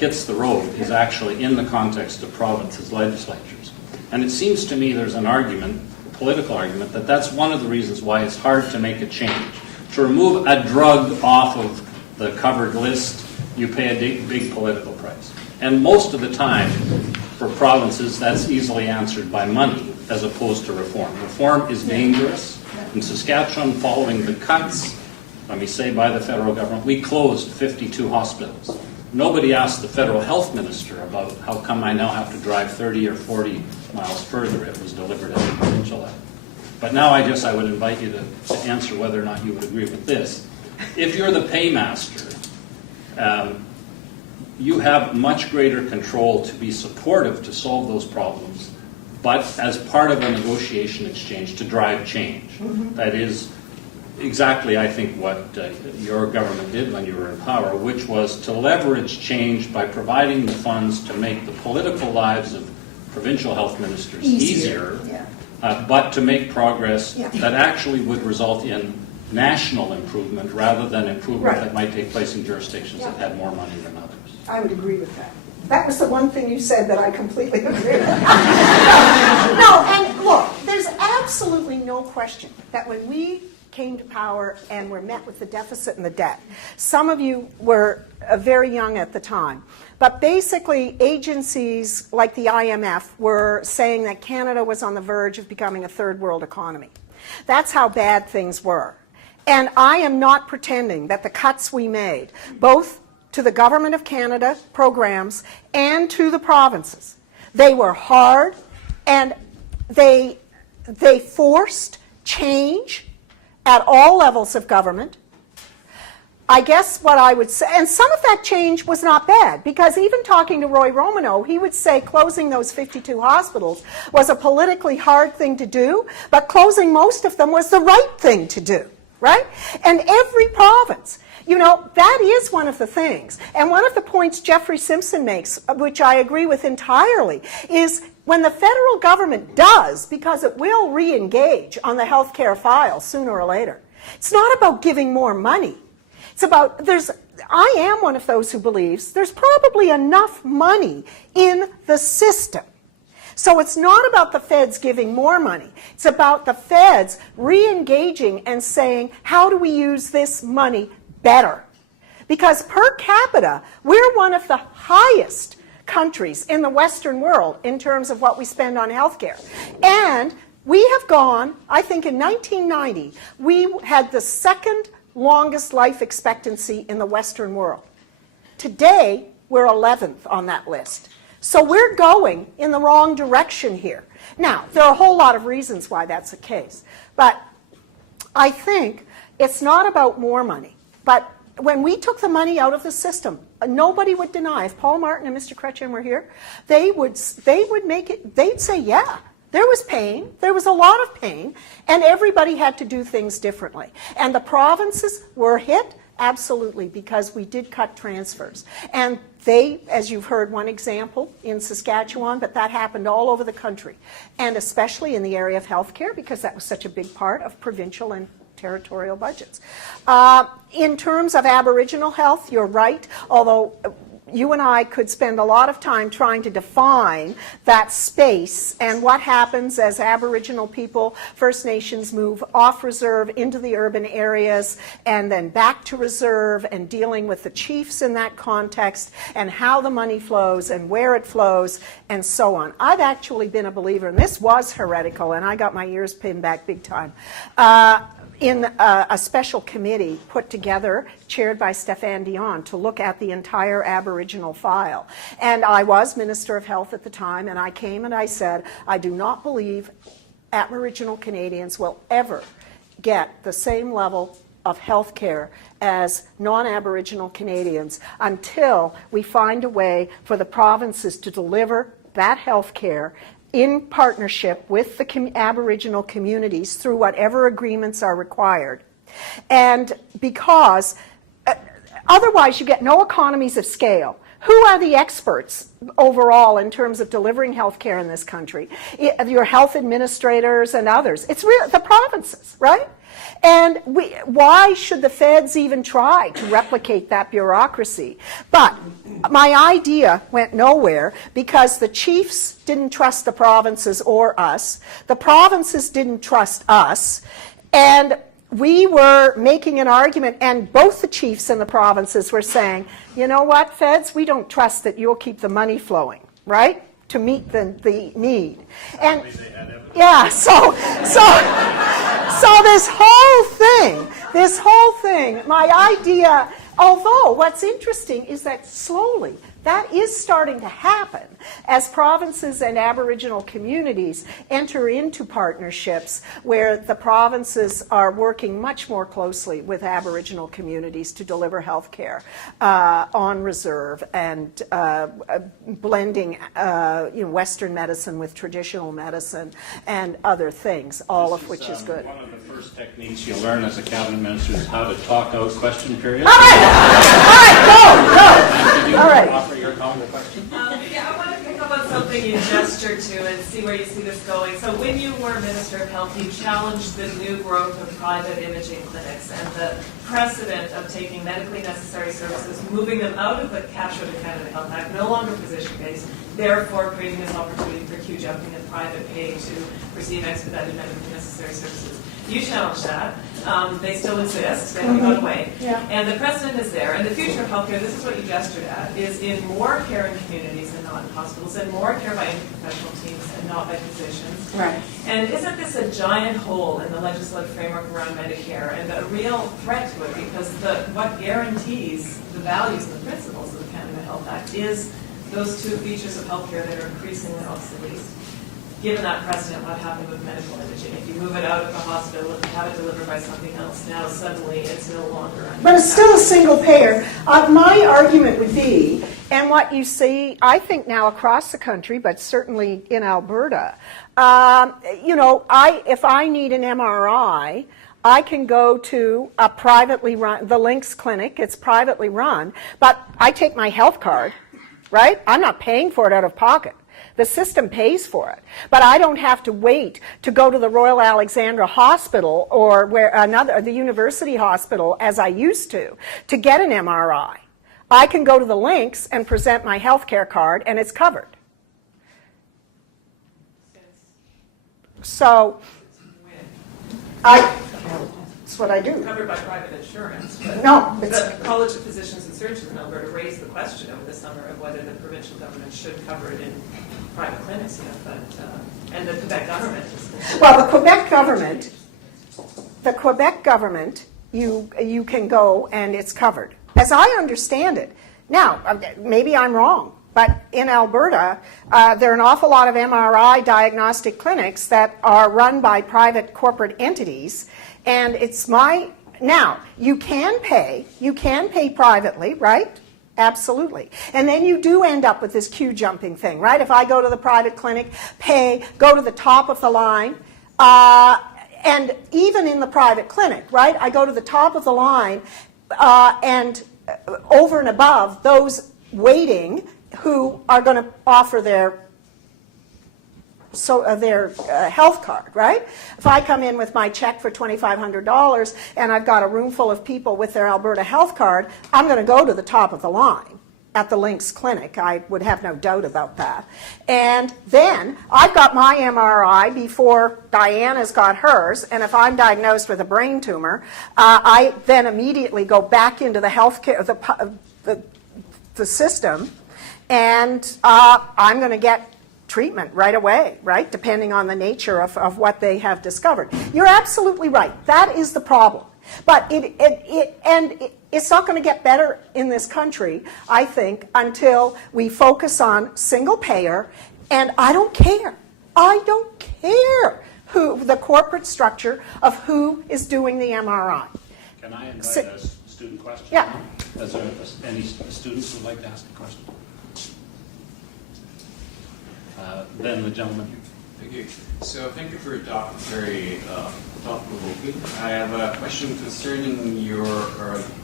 hits the road is actually in the context of provinces' legislatures. And it seems to me there's an argument, a political argument, that that's one of the reasons why it's hard to make a change. To remove a drug off of the covered list, you pay a big political price. And most of the time, for provinces, that's easily answered by money as opposed to reform. Reform is dangerous. In Saskatchewan, following the cuts, let me say, by the federal government, we closed 52 hospitals. Nobody asked the federal health minister about how come I now have to drive 30 or 40 miles further. It was delivered at the provincial level. But now I would invite you to answer whether or not you would agree with this. If you're the paymaster, you have much greater control to be supportive to solve those problems, but as part of a negotiation exchange to drive change. Mm-hmm. That is exactly, I think, what your government did when you were in power, which was to leverage change by providing the funds to make the political lives of provincial health ministers easier. Yeah. But to make progress that actually would result in national improvement rather than improvement that might take place in jurisdictions that had more money than others. I would agree with that. That was the one thing you said that I completely agree with. No, and look, there's absolutely no question that when we came to power and were met with the deficit and the debt. Some of you were very young at the time. But basically, agencies like the IMF were saying that Canada was on the verge of becoming a third world economy. That's how bad things were. And I am not pretending that the cuts we made, both to the Government of Canada programs and to the provinces, they were hard and they forced change at all levels of government. I guess what I would say, and some of that change was not bad, because even talking to Roy Romano, he would say closing those 52 hospitals was a politically hard thing to do, but closing most of them was the right thing to do, right? And every province, you know, that is one of the things. And one of the points Jeffrey Simpson makes, which I agree with entirely, is when the federal government does, because it will re-engage on the healthcare file sooner or later, it's not about giving more money. It's about, I am one of those who believes there's probably enough money in the system. So it's not about the feds giving more money. It's about the feds re-engaging and saying, how do we use this money better? Because per capita, we're one of the highest countries in the Western world in terms of what we spend on healthcare. And we have gone, I think in 1990, we had the second longest life expectancy in the Western world. Today, we're 11th on that list. So we're going in the wrong direction here. Now, there are a whole lot of reasons why that's the case. But I think it's not about more money. But when we took the money out of the system, nobody would deny, if Paul Martin and Mr. Chrétien were here, they would make it, they'd say, yeah. There was pain, there was a lot of pain, and everybody had to do things differently. And the provinces were hit, absolutely, because we did cut transfers. And they, as you've heard, one example in Saskatchewan, but that happened all over the country, and especially in the area of healthcare, because that was such a big part of provincial and territorial budgets. In terms of Aboriginal health, you're right, although you and I could spend a lot of time trying to define that space and what happens as Aboriginal people, First Nations move off reserve into the urban areas and then back to reserve, and dealing with the chiefs in that context and how the money flows and where it flows and so on. I've actually been a believer, and this was heretical, and I got my ears pinned back big time, in a special committee put together, chaired by Stéphane Dion, to look at the entire Aboriginal file. And I was Minister of Health at the time, and I came and I said, I do not believe Aboriginal Canadians will ever get the same level of health care as non-Aboriginal Canadians until we find a way for the provinces to deliver that health care in partnership with the Aboriginal communities through whatever agreements are required. And because otherwise you get no economies of scale. Who are the experts overall in terms of delivering health care in this country? Your health administrators and others. It's the provinces, right? And why should the feds even try to replicate that bureaucracy? But my idea went nowhere because the chiefs didn't trust the provinces or us. The provinces didn't trust us. And we were making an argument, and both the chiefs and the provinces were saying, you know what, feds, we don't trust that you'll keep the money flowing, right, to meet the need. And yeah, so this whole thing, my idea, although what's interesting is that slowly that is starting to happen as provinces and Aboriginal communities enter into partnerships where the provinces are working much more closely with Aboriginal communities to deliver health care on reserve and blending Western medicine with traditional medicine and other things, all of which is good. One of the first techniques you'll learn as a cabinet minister is how to talk out question periods. All right, go. All right. Offer your comment question? Yeah, I want to pick up on something you gestured to and see where you see this going. So when you were Minister of Health, you challenged the new growth of private imaging clinics and the precedent of taking medically necessary services, moving them out of the Capture the Canada Health Act, no longer physician-based, therefore creating this opportunity for queue jumping and private pay to receive expedited medically necessary services. You challenged that. They still exist. They haven't gone away. Yeah. And the precedent is there. And the future of healthcare, this is what you gestured at, is in more care in communities and not in hospitals, and more care by interprofessional teams and not by physicians. Right. And isn't this a giant hole in the legislative framework around Medicare and a real threat to it? Because what guarantees the values and the principles of the Canada Health Act is those two features of healthcare that are increasingly obsolete. Given that precedent, what happened with medical imaging? If you move it out of the hospital and have it delivered by something else, now suddenly it's no longer under But it's still a attack. single payer. My argument would be, and what you see, I think now across the country, but certainly in Alberta, if I need an MRI, I can go to a privately run, the Lynx Clinic, it's privately run, but I take my health card, right? I'm not paying for it out of pocket. The system pays for it, but I don't have to wait to go to the Royal Alexandra Hospital or the University Hospital as I used to get an MRI. I can go to the Lynx and present my health care card and it's covered. So, that's what I do. Covered by private insurance. But No, it's, the College of Physicians and Surgeons in Alberta raised the question over the summer of whether the provincial government should cover it in private clinics, and the Quebec government is concerned. well, the Quebec government, you can go and it's covered. As I understand it. Now, maybe I'm wrong, but in Alberta, there are an awful lot of MRI diagnostic clinics that are run by private corporate entities, and now, you can pay privately, right? Absolutely. And then you do end up with this queue jumping thing, right? If I go to the private clinic, go to the top of the line, and even in the private clinic, right? I go to the top of the line, and over and above those waiting who are going to offer their health card, right? If I come in with my check for $2,500 and I've got a room full of people with their Alberta health card, I'm going to go to the top of the line at the Lynx Clinic. I would have no doubt about that. And then I've got my MRI before Diana's got hers, and if I'm diagnosed with a brain tumor, I then immediately go back into the healthcare, the system, and I'm going to get treatment right away, right? Depending on the nature of what they have discovered. You're absolutely right. That is the problem. But it's not going to get better in this country, I think, until we focus on single payer. And I don't care. I don't care who the corporate structure of who is doing the MRI. Can I invite a student question? Yeah. Is there any students who would like to ask a question? Then the gentleman here. Thank you. So thank you for your talk. It's very thought-provoking. I have a question concerning your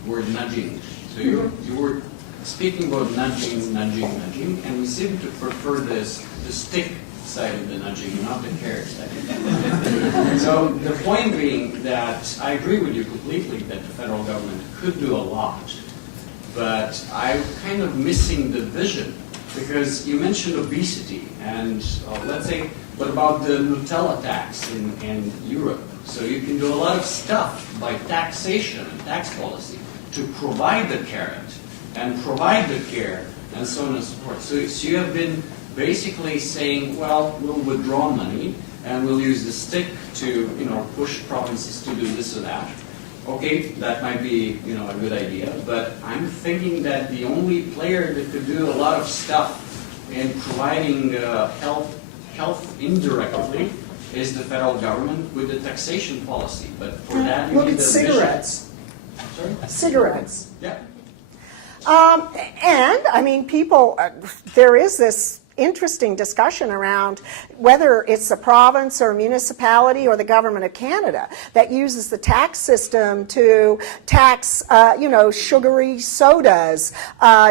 word nudging. So you were speaking about nudging, and we seem to prefer the stick side of the nudging, not the carrot side. So the point being that I agree with you completely that the federal government could do a lot, but I'm kind of missing the vision. Because you mentioned obesity, and let's say, what about the Nutella tax in Europe? So you can do a lot of stuff by taxation and tax policy to provide the carrot and provide the care and so on and so forth. So you have been basically saying, well, we'll withdraw money and we'll use the stick to push provinces to do this or that. Okay, that might be a good idea, but I'm thinking that the only player that could do a lot of stuff in providing health indirectly is the federal government with the taxation policy. But for that, you Look need at the cigarettes. Sorry? Cigarettes. Yeah. And, I mean, people, there is this interesting discussion around whether it's a province or a municipality or the government of Canada that uses the tax system to tax, sugary sodas,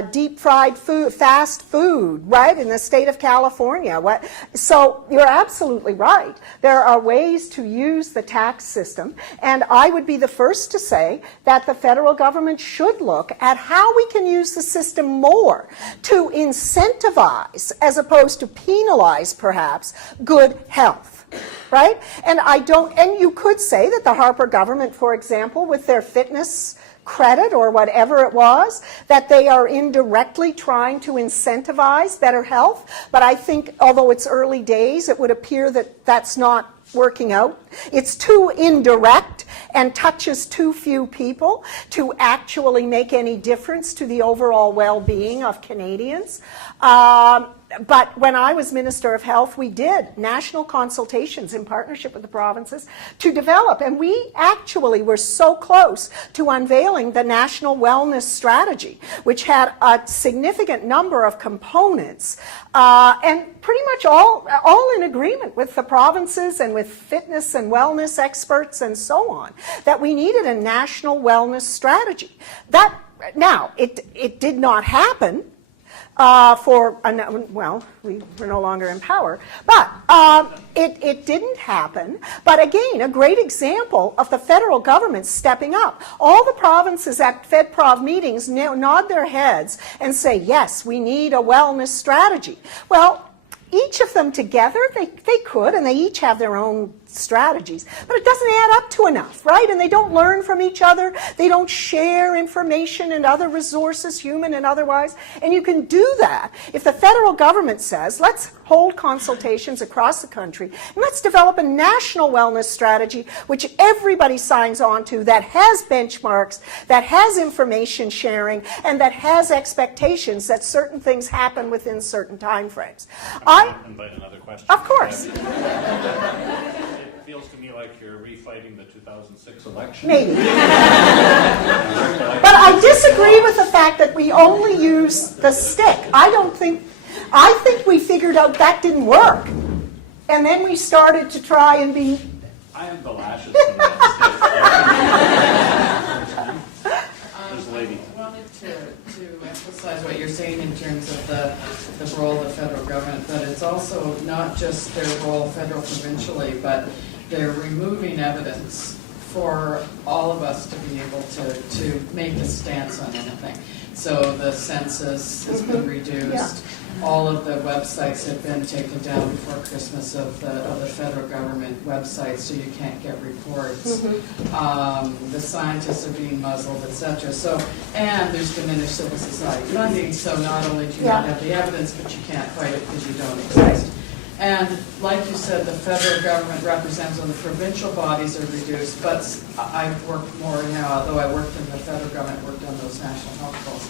deep fried food, fast food, right, in the state of California. So you're absolutely right. There are ways to use the tax system, and I would be the first to say that the federal government should look at how we can use the system more to incentivize, as opposed to penalize, perhaps, good health. right? And you could say that the Harper government, for example, with their fitness credit or whatever it was, that they are indirectly trying to incentivize better health. But I think, although it's early days, it would appear that that's not working out. It's too indirect and touches too few people to actually make any difference to the overall well-being of Canadians. But when I was Minister of Health, we did national consultations in partnership with the provinces to develop, and we actually were so close to unveiling the National Wellness Strategy, which had a significant number of components, and pretty much all in agreement with the provinces and with fitness and wellness experts and so on, that we needed a national wellness strategy. Now, it did not happen. We were no longer in power, but it didn't happen. But again, a great example of the federal government stepping up. All the provinces at FedProv meetings nod their heads and say, yes, we need a wellness strategy. Well, each of them together, they could, and they each have their own strategies, but it doesn't add up to enough, right? And they don't learn from each other. They don't share information and other resources, human and otherwise. And you can do that if the federal government says, let's hold consultations across the country, and let's develop a national wellness strategy which everybody signs on to, that has benchmarks, that has information sharing, and that has expectations that certain things happen within certain time frames. I invite another question. Of course. It feels to me like you're refighting the 2006 election. Maybe. But I disagree with the fact that we only use the stick. I think we figured out that didn't work. And then we started to try and be... I am the lashes from that stick. There's a lady. I wanted to emphasize what you're saying in terms of the role of the federal government, but it's also not just their role federal provincially, but they're removing evidence for all of us to be able to make a stance on anything. So the census has been reduced. Yeah. All of the websites have been taken down before Christmas of the federal government websites, so you can't get reports. The scientists are being muzzled, etc. So, and there's diminished civil society funding. So not only do you not have the evidence, but you can't fight it because you don't exist. And like you said, the federal government represents on the provincial bodies are reduced, but I've worked more now, although I worked in the federal government, worked on those national health goals.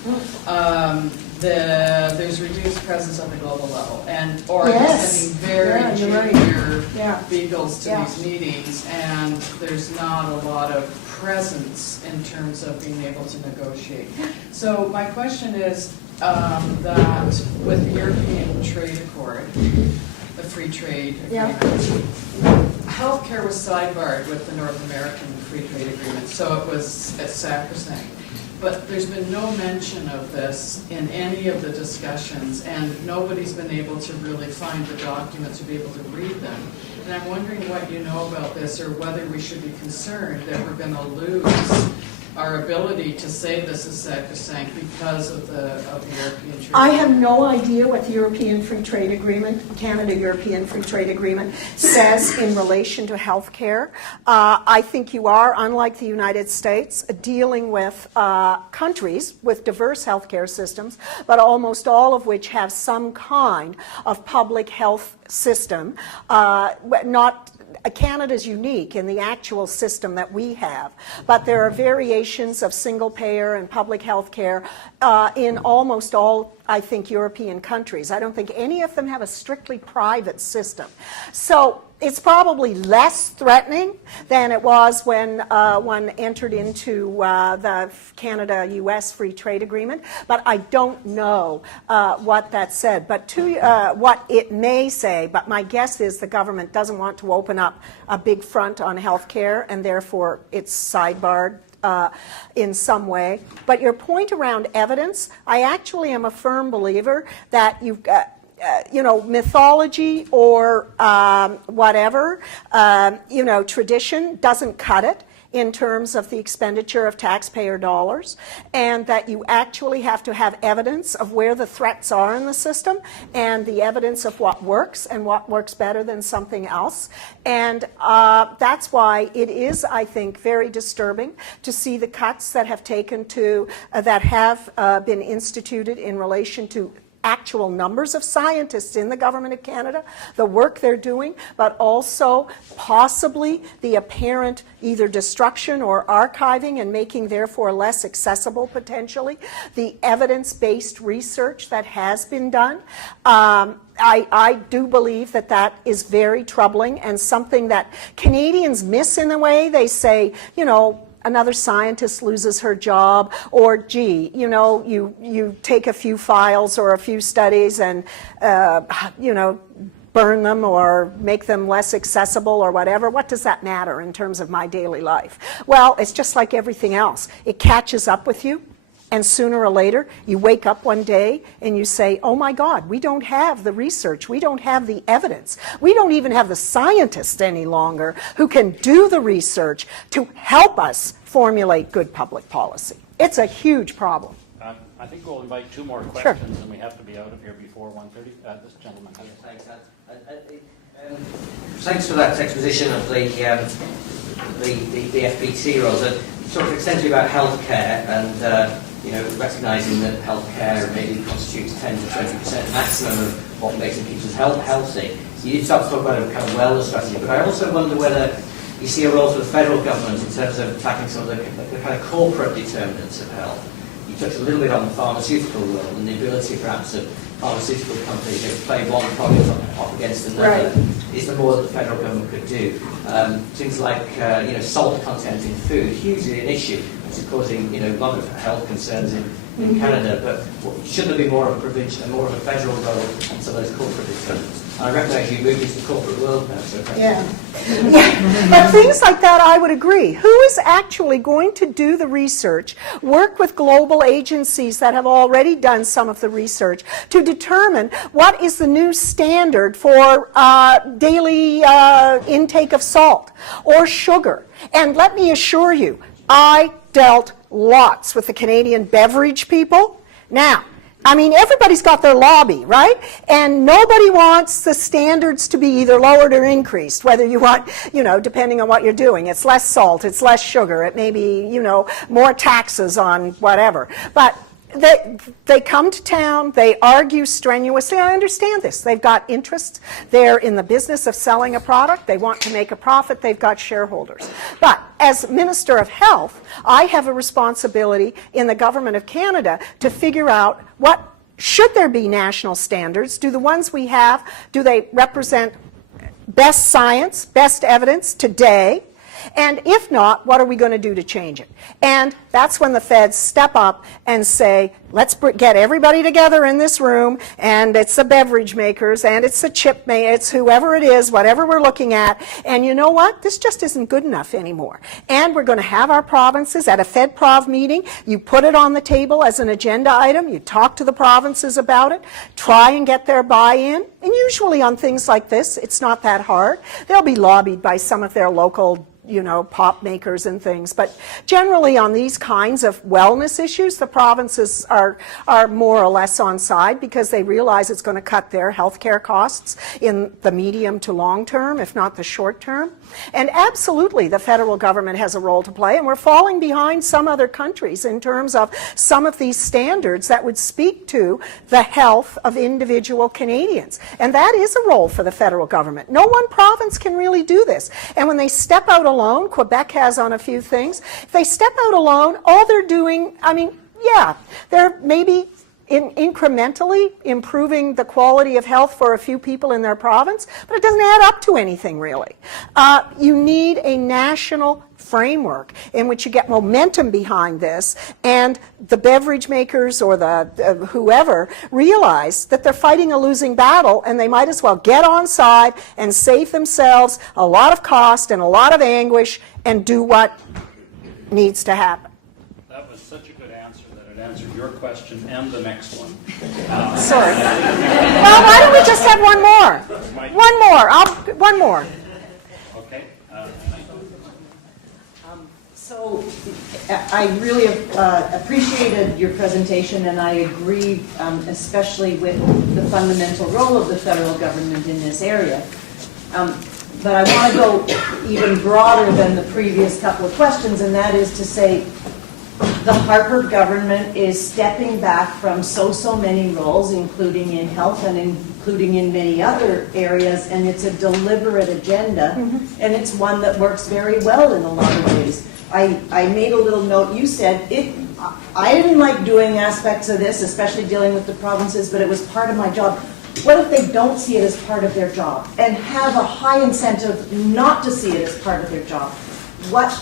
There's reduced presence at the global level, and sending very junior beagles to these meetings, and there's not a lot of presence in terms of being able to negotiate. So my question is that with the European Trade Accord, the free trade agreement. Healthcare was sidebarred with the North American free trade agreement, so it was sacrosanct. But there's been no mention of this in any of the discussions, and nobody's been able to really find the documents to be able to read them. And I'm wondering what you know about this, or whether we should be concerned that we're going to lose our ability to say this is sacrosanct because of the European Trade Agreement. I have no idea what the European Free Trade Agreement, Canada-European Free Trade Agreement, says in relation to health care. I think you are, unlike the United States, dealing with countries with diverse healthcare systems, but almost all of which have some kind of public health system, Canada's unique in the actual system that we have, but there are variations of single payer and public health care in almost all, I think, European countries. I don't think any of them have a strictly private system. So it's probably less threatening than it was when one entered into the Canada-US Free Trade Agreement, but I don't know what that said. But what it may say, but my guess is the government doesn't want to open up a big front on health care, and therefore it's sidebarred in some way. But your point around evidence, I actually am a firm believer that you've got mythology or whatever, tradition doesn't cut it. in terms of the expenditure of taxpayer dollars, and that you actually have to have evidence of where the threats are in the system and the evidence of what works and what works better than something else. And that's why it is, I think, very disturbing to see the cuts that have taken to, that have been instituted in relation to actual numbers of scientists in the Government of Canada, the work they're doing, but also possibly the apparent either destruction or archiving and making therefore less accessible potentially, the evidence-based research that has been done. I do believe that that is very troubling and something that Canadians miss in a way. They say, you know, another scientist loses her job, or gee, you know, you take a few files or a few studies and, you know, burn them or make them less accessible or whatever. What does that matter in terms of my daily life? Well, it's just like everything else. It catches up with you. And sooner or later, you wake up one day and you say, oh my God, we don't have the research, we don't have the evidence, we don't even have the scientists any longer who can do the research to help us formulate good public policy. It's a huge problem. I think we'll invite two more Sure. questions, and we have to be out of here before 1:30. This gentleman. Thanks, thanks for that exposition of the FBT roles. Sort of extensively about healthcare and you know, recognising that healthcare maybe constitutes 10 to 20% maximum of what makes and keeps us healthy. You start to talk about a kind of wellness strategy, but I also wonder whether you see a role for the federal government in terms of tackling some of the kind of corporate determinants of health. You touched a little bit on the pharmaceutical world and the ability perhaps of pharmaceutical companies to play one product off against another. Right. Is there more that the federal government could do? Things like you know, salt content in food, hugely an issue. It's causing, you know, a lot of health concerns in Canada. But should there be more of a provincial and more of a federal role on some of those corporate determinants? I recognise you moved into the corporate world now, so Yeah. But things like that, I would agree. Who is actually going to do the research, work with global agencies that have already done some of the research to determine what is the new standard for daily intake of salt or sugar? And let me assure you, I dealt lots with the Canadian beverage people. Now, I mean, everybody's got their lobby, right? And nobody wants the standards to be either lowered or increased, whether you want, you know, depending on what you're doing. It's less salt, it's less sugar, it may be, you know, more taxes on whatever. But they come to town, they argue strenuously. I understand this. They've got interests. They're in the business of selling a product. They want to make a profit. They've got shareholders. But as Minister of Health, I have a responsibility in the Government of Canada to figure out what should there be national standards. Do the ones we have, do they represent best science, best evidence today? And if not, what are we going to do to change it? And that's when the feds step up and say, let's get everybody together in this room, and it's the beverage makers, and it's the chip makers, it's whoever it is, whatever we're looking at, and you know what? This just isn't good enough anymore. And we're going to have our provinces at a FedProv meeting. You put it on the table as an agenda item, you talk to the provinces about it, try and get their buy-in, and usually on things like this, it's not that hard. They'll be lobbied by some of their local, you know, pop makers and things. But generally on these kinds of wellness issues, the provinces are more or less on side because they realize it's going to cut their healthcare costs in the medium to long term, if not the short term. And absolutely the federal government has a role to play, and we're falling behind some other countries in terms of some of these standards that would speak to the health of individual Canadians. And that is a role for the federal government. No one province can really do this. And when they step out alone, Quebec has on a few things, if they step out alone, all they're doing, I mean, yeah, they're maybe incrementally improving the quality of health for a few people in their province, but it doesn't add up to anything really. You need a national framework in which you get momentum behind this, and the beverage makers or the whoever realize that they're fighting a losing battle, and they might as well get on side and save themselves a lot of cost and a lot of anguish and do what needs to happen. That was such a good answer that it answered your question and the next one. Sorry. Well, why don't we just have one more? One more. One more. Okay. So I really appreciated your presentation, and I agree especially with the fundamental role of the federal government in this area. But I want to go even broader than the previous couple of questions, and that is to say the Harper government is stepping back from so many roles, including in health and including in many other areas, and it's a deliberate agenda, and it's one that works very well in a lot of ways. I made a little note. You said, I didn't like doing aspects of this, especially dealing with the provinces, but it was part of my job. What if they don't see it as part of their job and have a high incentive not to see it as part of their job? What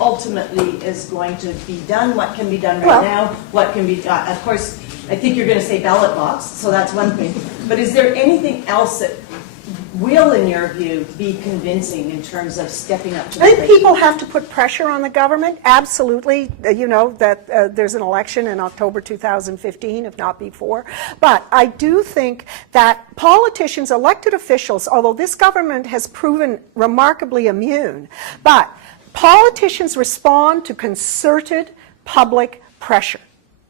ultimately is going to be done? What can be done right now? What can be done? Of course, I think you're going to say ballot box, so that's one thing. But is there anything else that will, in your view, be convincing in terms of stepping up to the I think plate? people have to put pressure on the government, absolutely. You know, that there's an election in October 2015, if not before. But I do think that politicians, elected officials, although this government has proven remarkably immune, but politicians respond to concerted public pressure,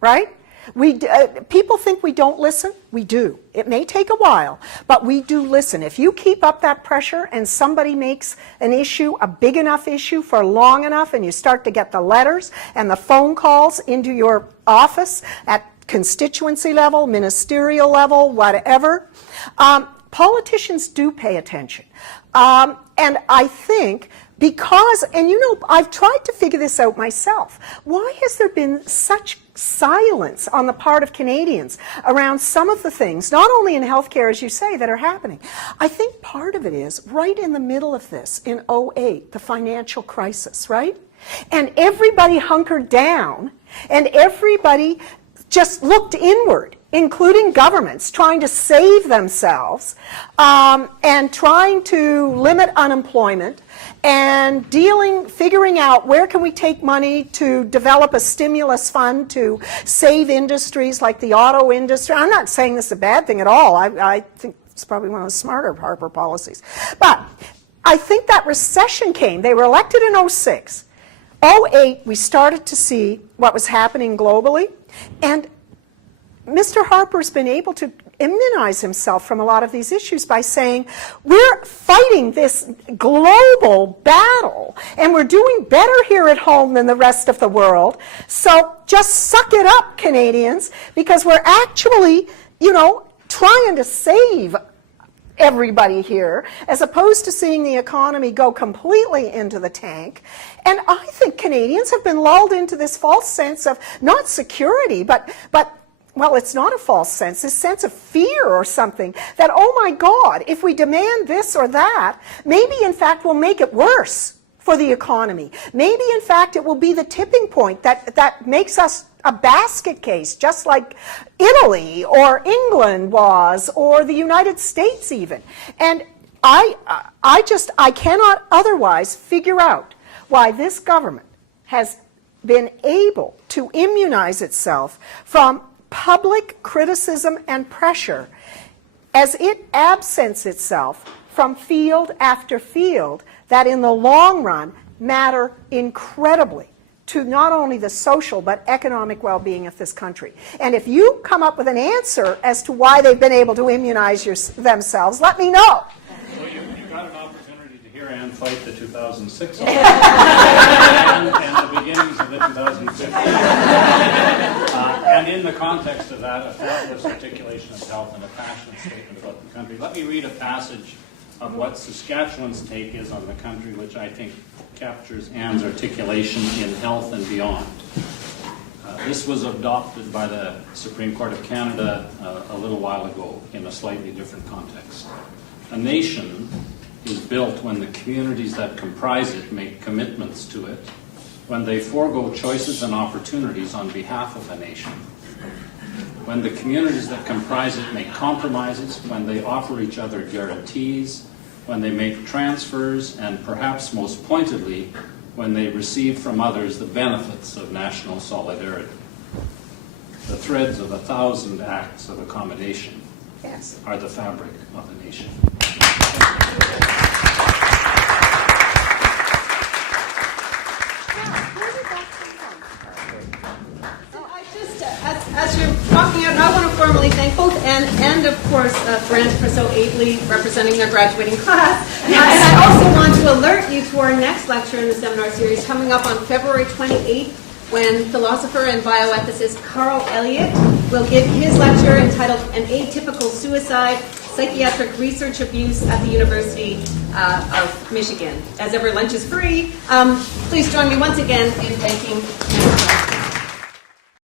right? People think we don't listen. We do. It may take a while, but we do listen. If you keep up that pressure and somebody makes an issue a big enough issue for long enough, and you start to get the letters and the phone calls into your office at constituency level, ministerial level, whatever, politicians do pay attention. And I think because, and you know, I've tried to figure this out myself. Why has there been such silence on the part of Canadians around some of the things, not only in healthcare, as you say, that are happening? I think part of it is right in the middle of this, in 2008, the financial crisis, right? And everybody hunkered down, and everybody just looked inward, including governments, trying to save themselves and trying to limit unemployment and figuring out where can we take money to develop a stimulus fund to save industries like the auto industry. I'm not saying this is a bad thing at all. I think it's probably one of the smarter Harper policies. But I think that recession came. They were elected in 2006. 2008, we started to see what was happening globally. And Mr. Harper's been able to immunize himself from a lot of these issues by saying, we're fighting this global battle, and we're doing better here at home than the rest of the world, so just suck it up, Canadians, because we're actually, you know, trying to save everybody here, as opposed to seeing the economy go completely into the tank. And I think Canadians have been lulled into this false sense of not security, but well, it's not a false sense, this sense of fear or something, that, oh my God, if we demand this or that, maybe in fact we'll make it worse for the economy. Maybe in fact it will be the tipping point that makes us a basket case, just like Italy or England was, or the United States even. And I cannot otherwise figure out why this government has been able to immunize itself from public criticism and pressure as it absents itself from field after field that in the long run matter incredibly to not only the social but economic well-being of this country. And if you come up with an answer as to why they've been able to immunize themselves, let me know. Well, you got an opportunity to hear Ann fight the 2006 and the beginnings of the 2015. And in the context of that, a fabulous articulation of health and a passionate statement about the country. Let me read a passage of what Saskatchewan's take is on the country, which I think captures Ann's articulation in health and beyond. This was adopted by the Supreme Court of Canada a little while ago in a slightly different context. A nation is built when the communities that comprise it make commitments to it, when they forego choices and opportunities on behalf of the nation, when the communities that comprise it make compromises, when they offer each other guarantees, when they make transfers, and perhaps most pointedly, when they receive from others the benefits of national solidarity. The threads of 1,000 acts of accommodation are the fabric of the nation. just as you're walking out, I want to formally thank both Anne and of course Brent for so ably representing their graduating class. And I also want to alert you to our next lecture in the seminar series coming up on February 28th, when philosopher and bioethicist Carl Elliott will give his lecture entitled An Atypical Suicide, Psychiatric Research Abuse at the University of Michigan. As ever, lunch is free. Please join me once again in thanking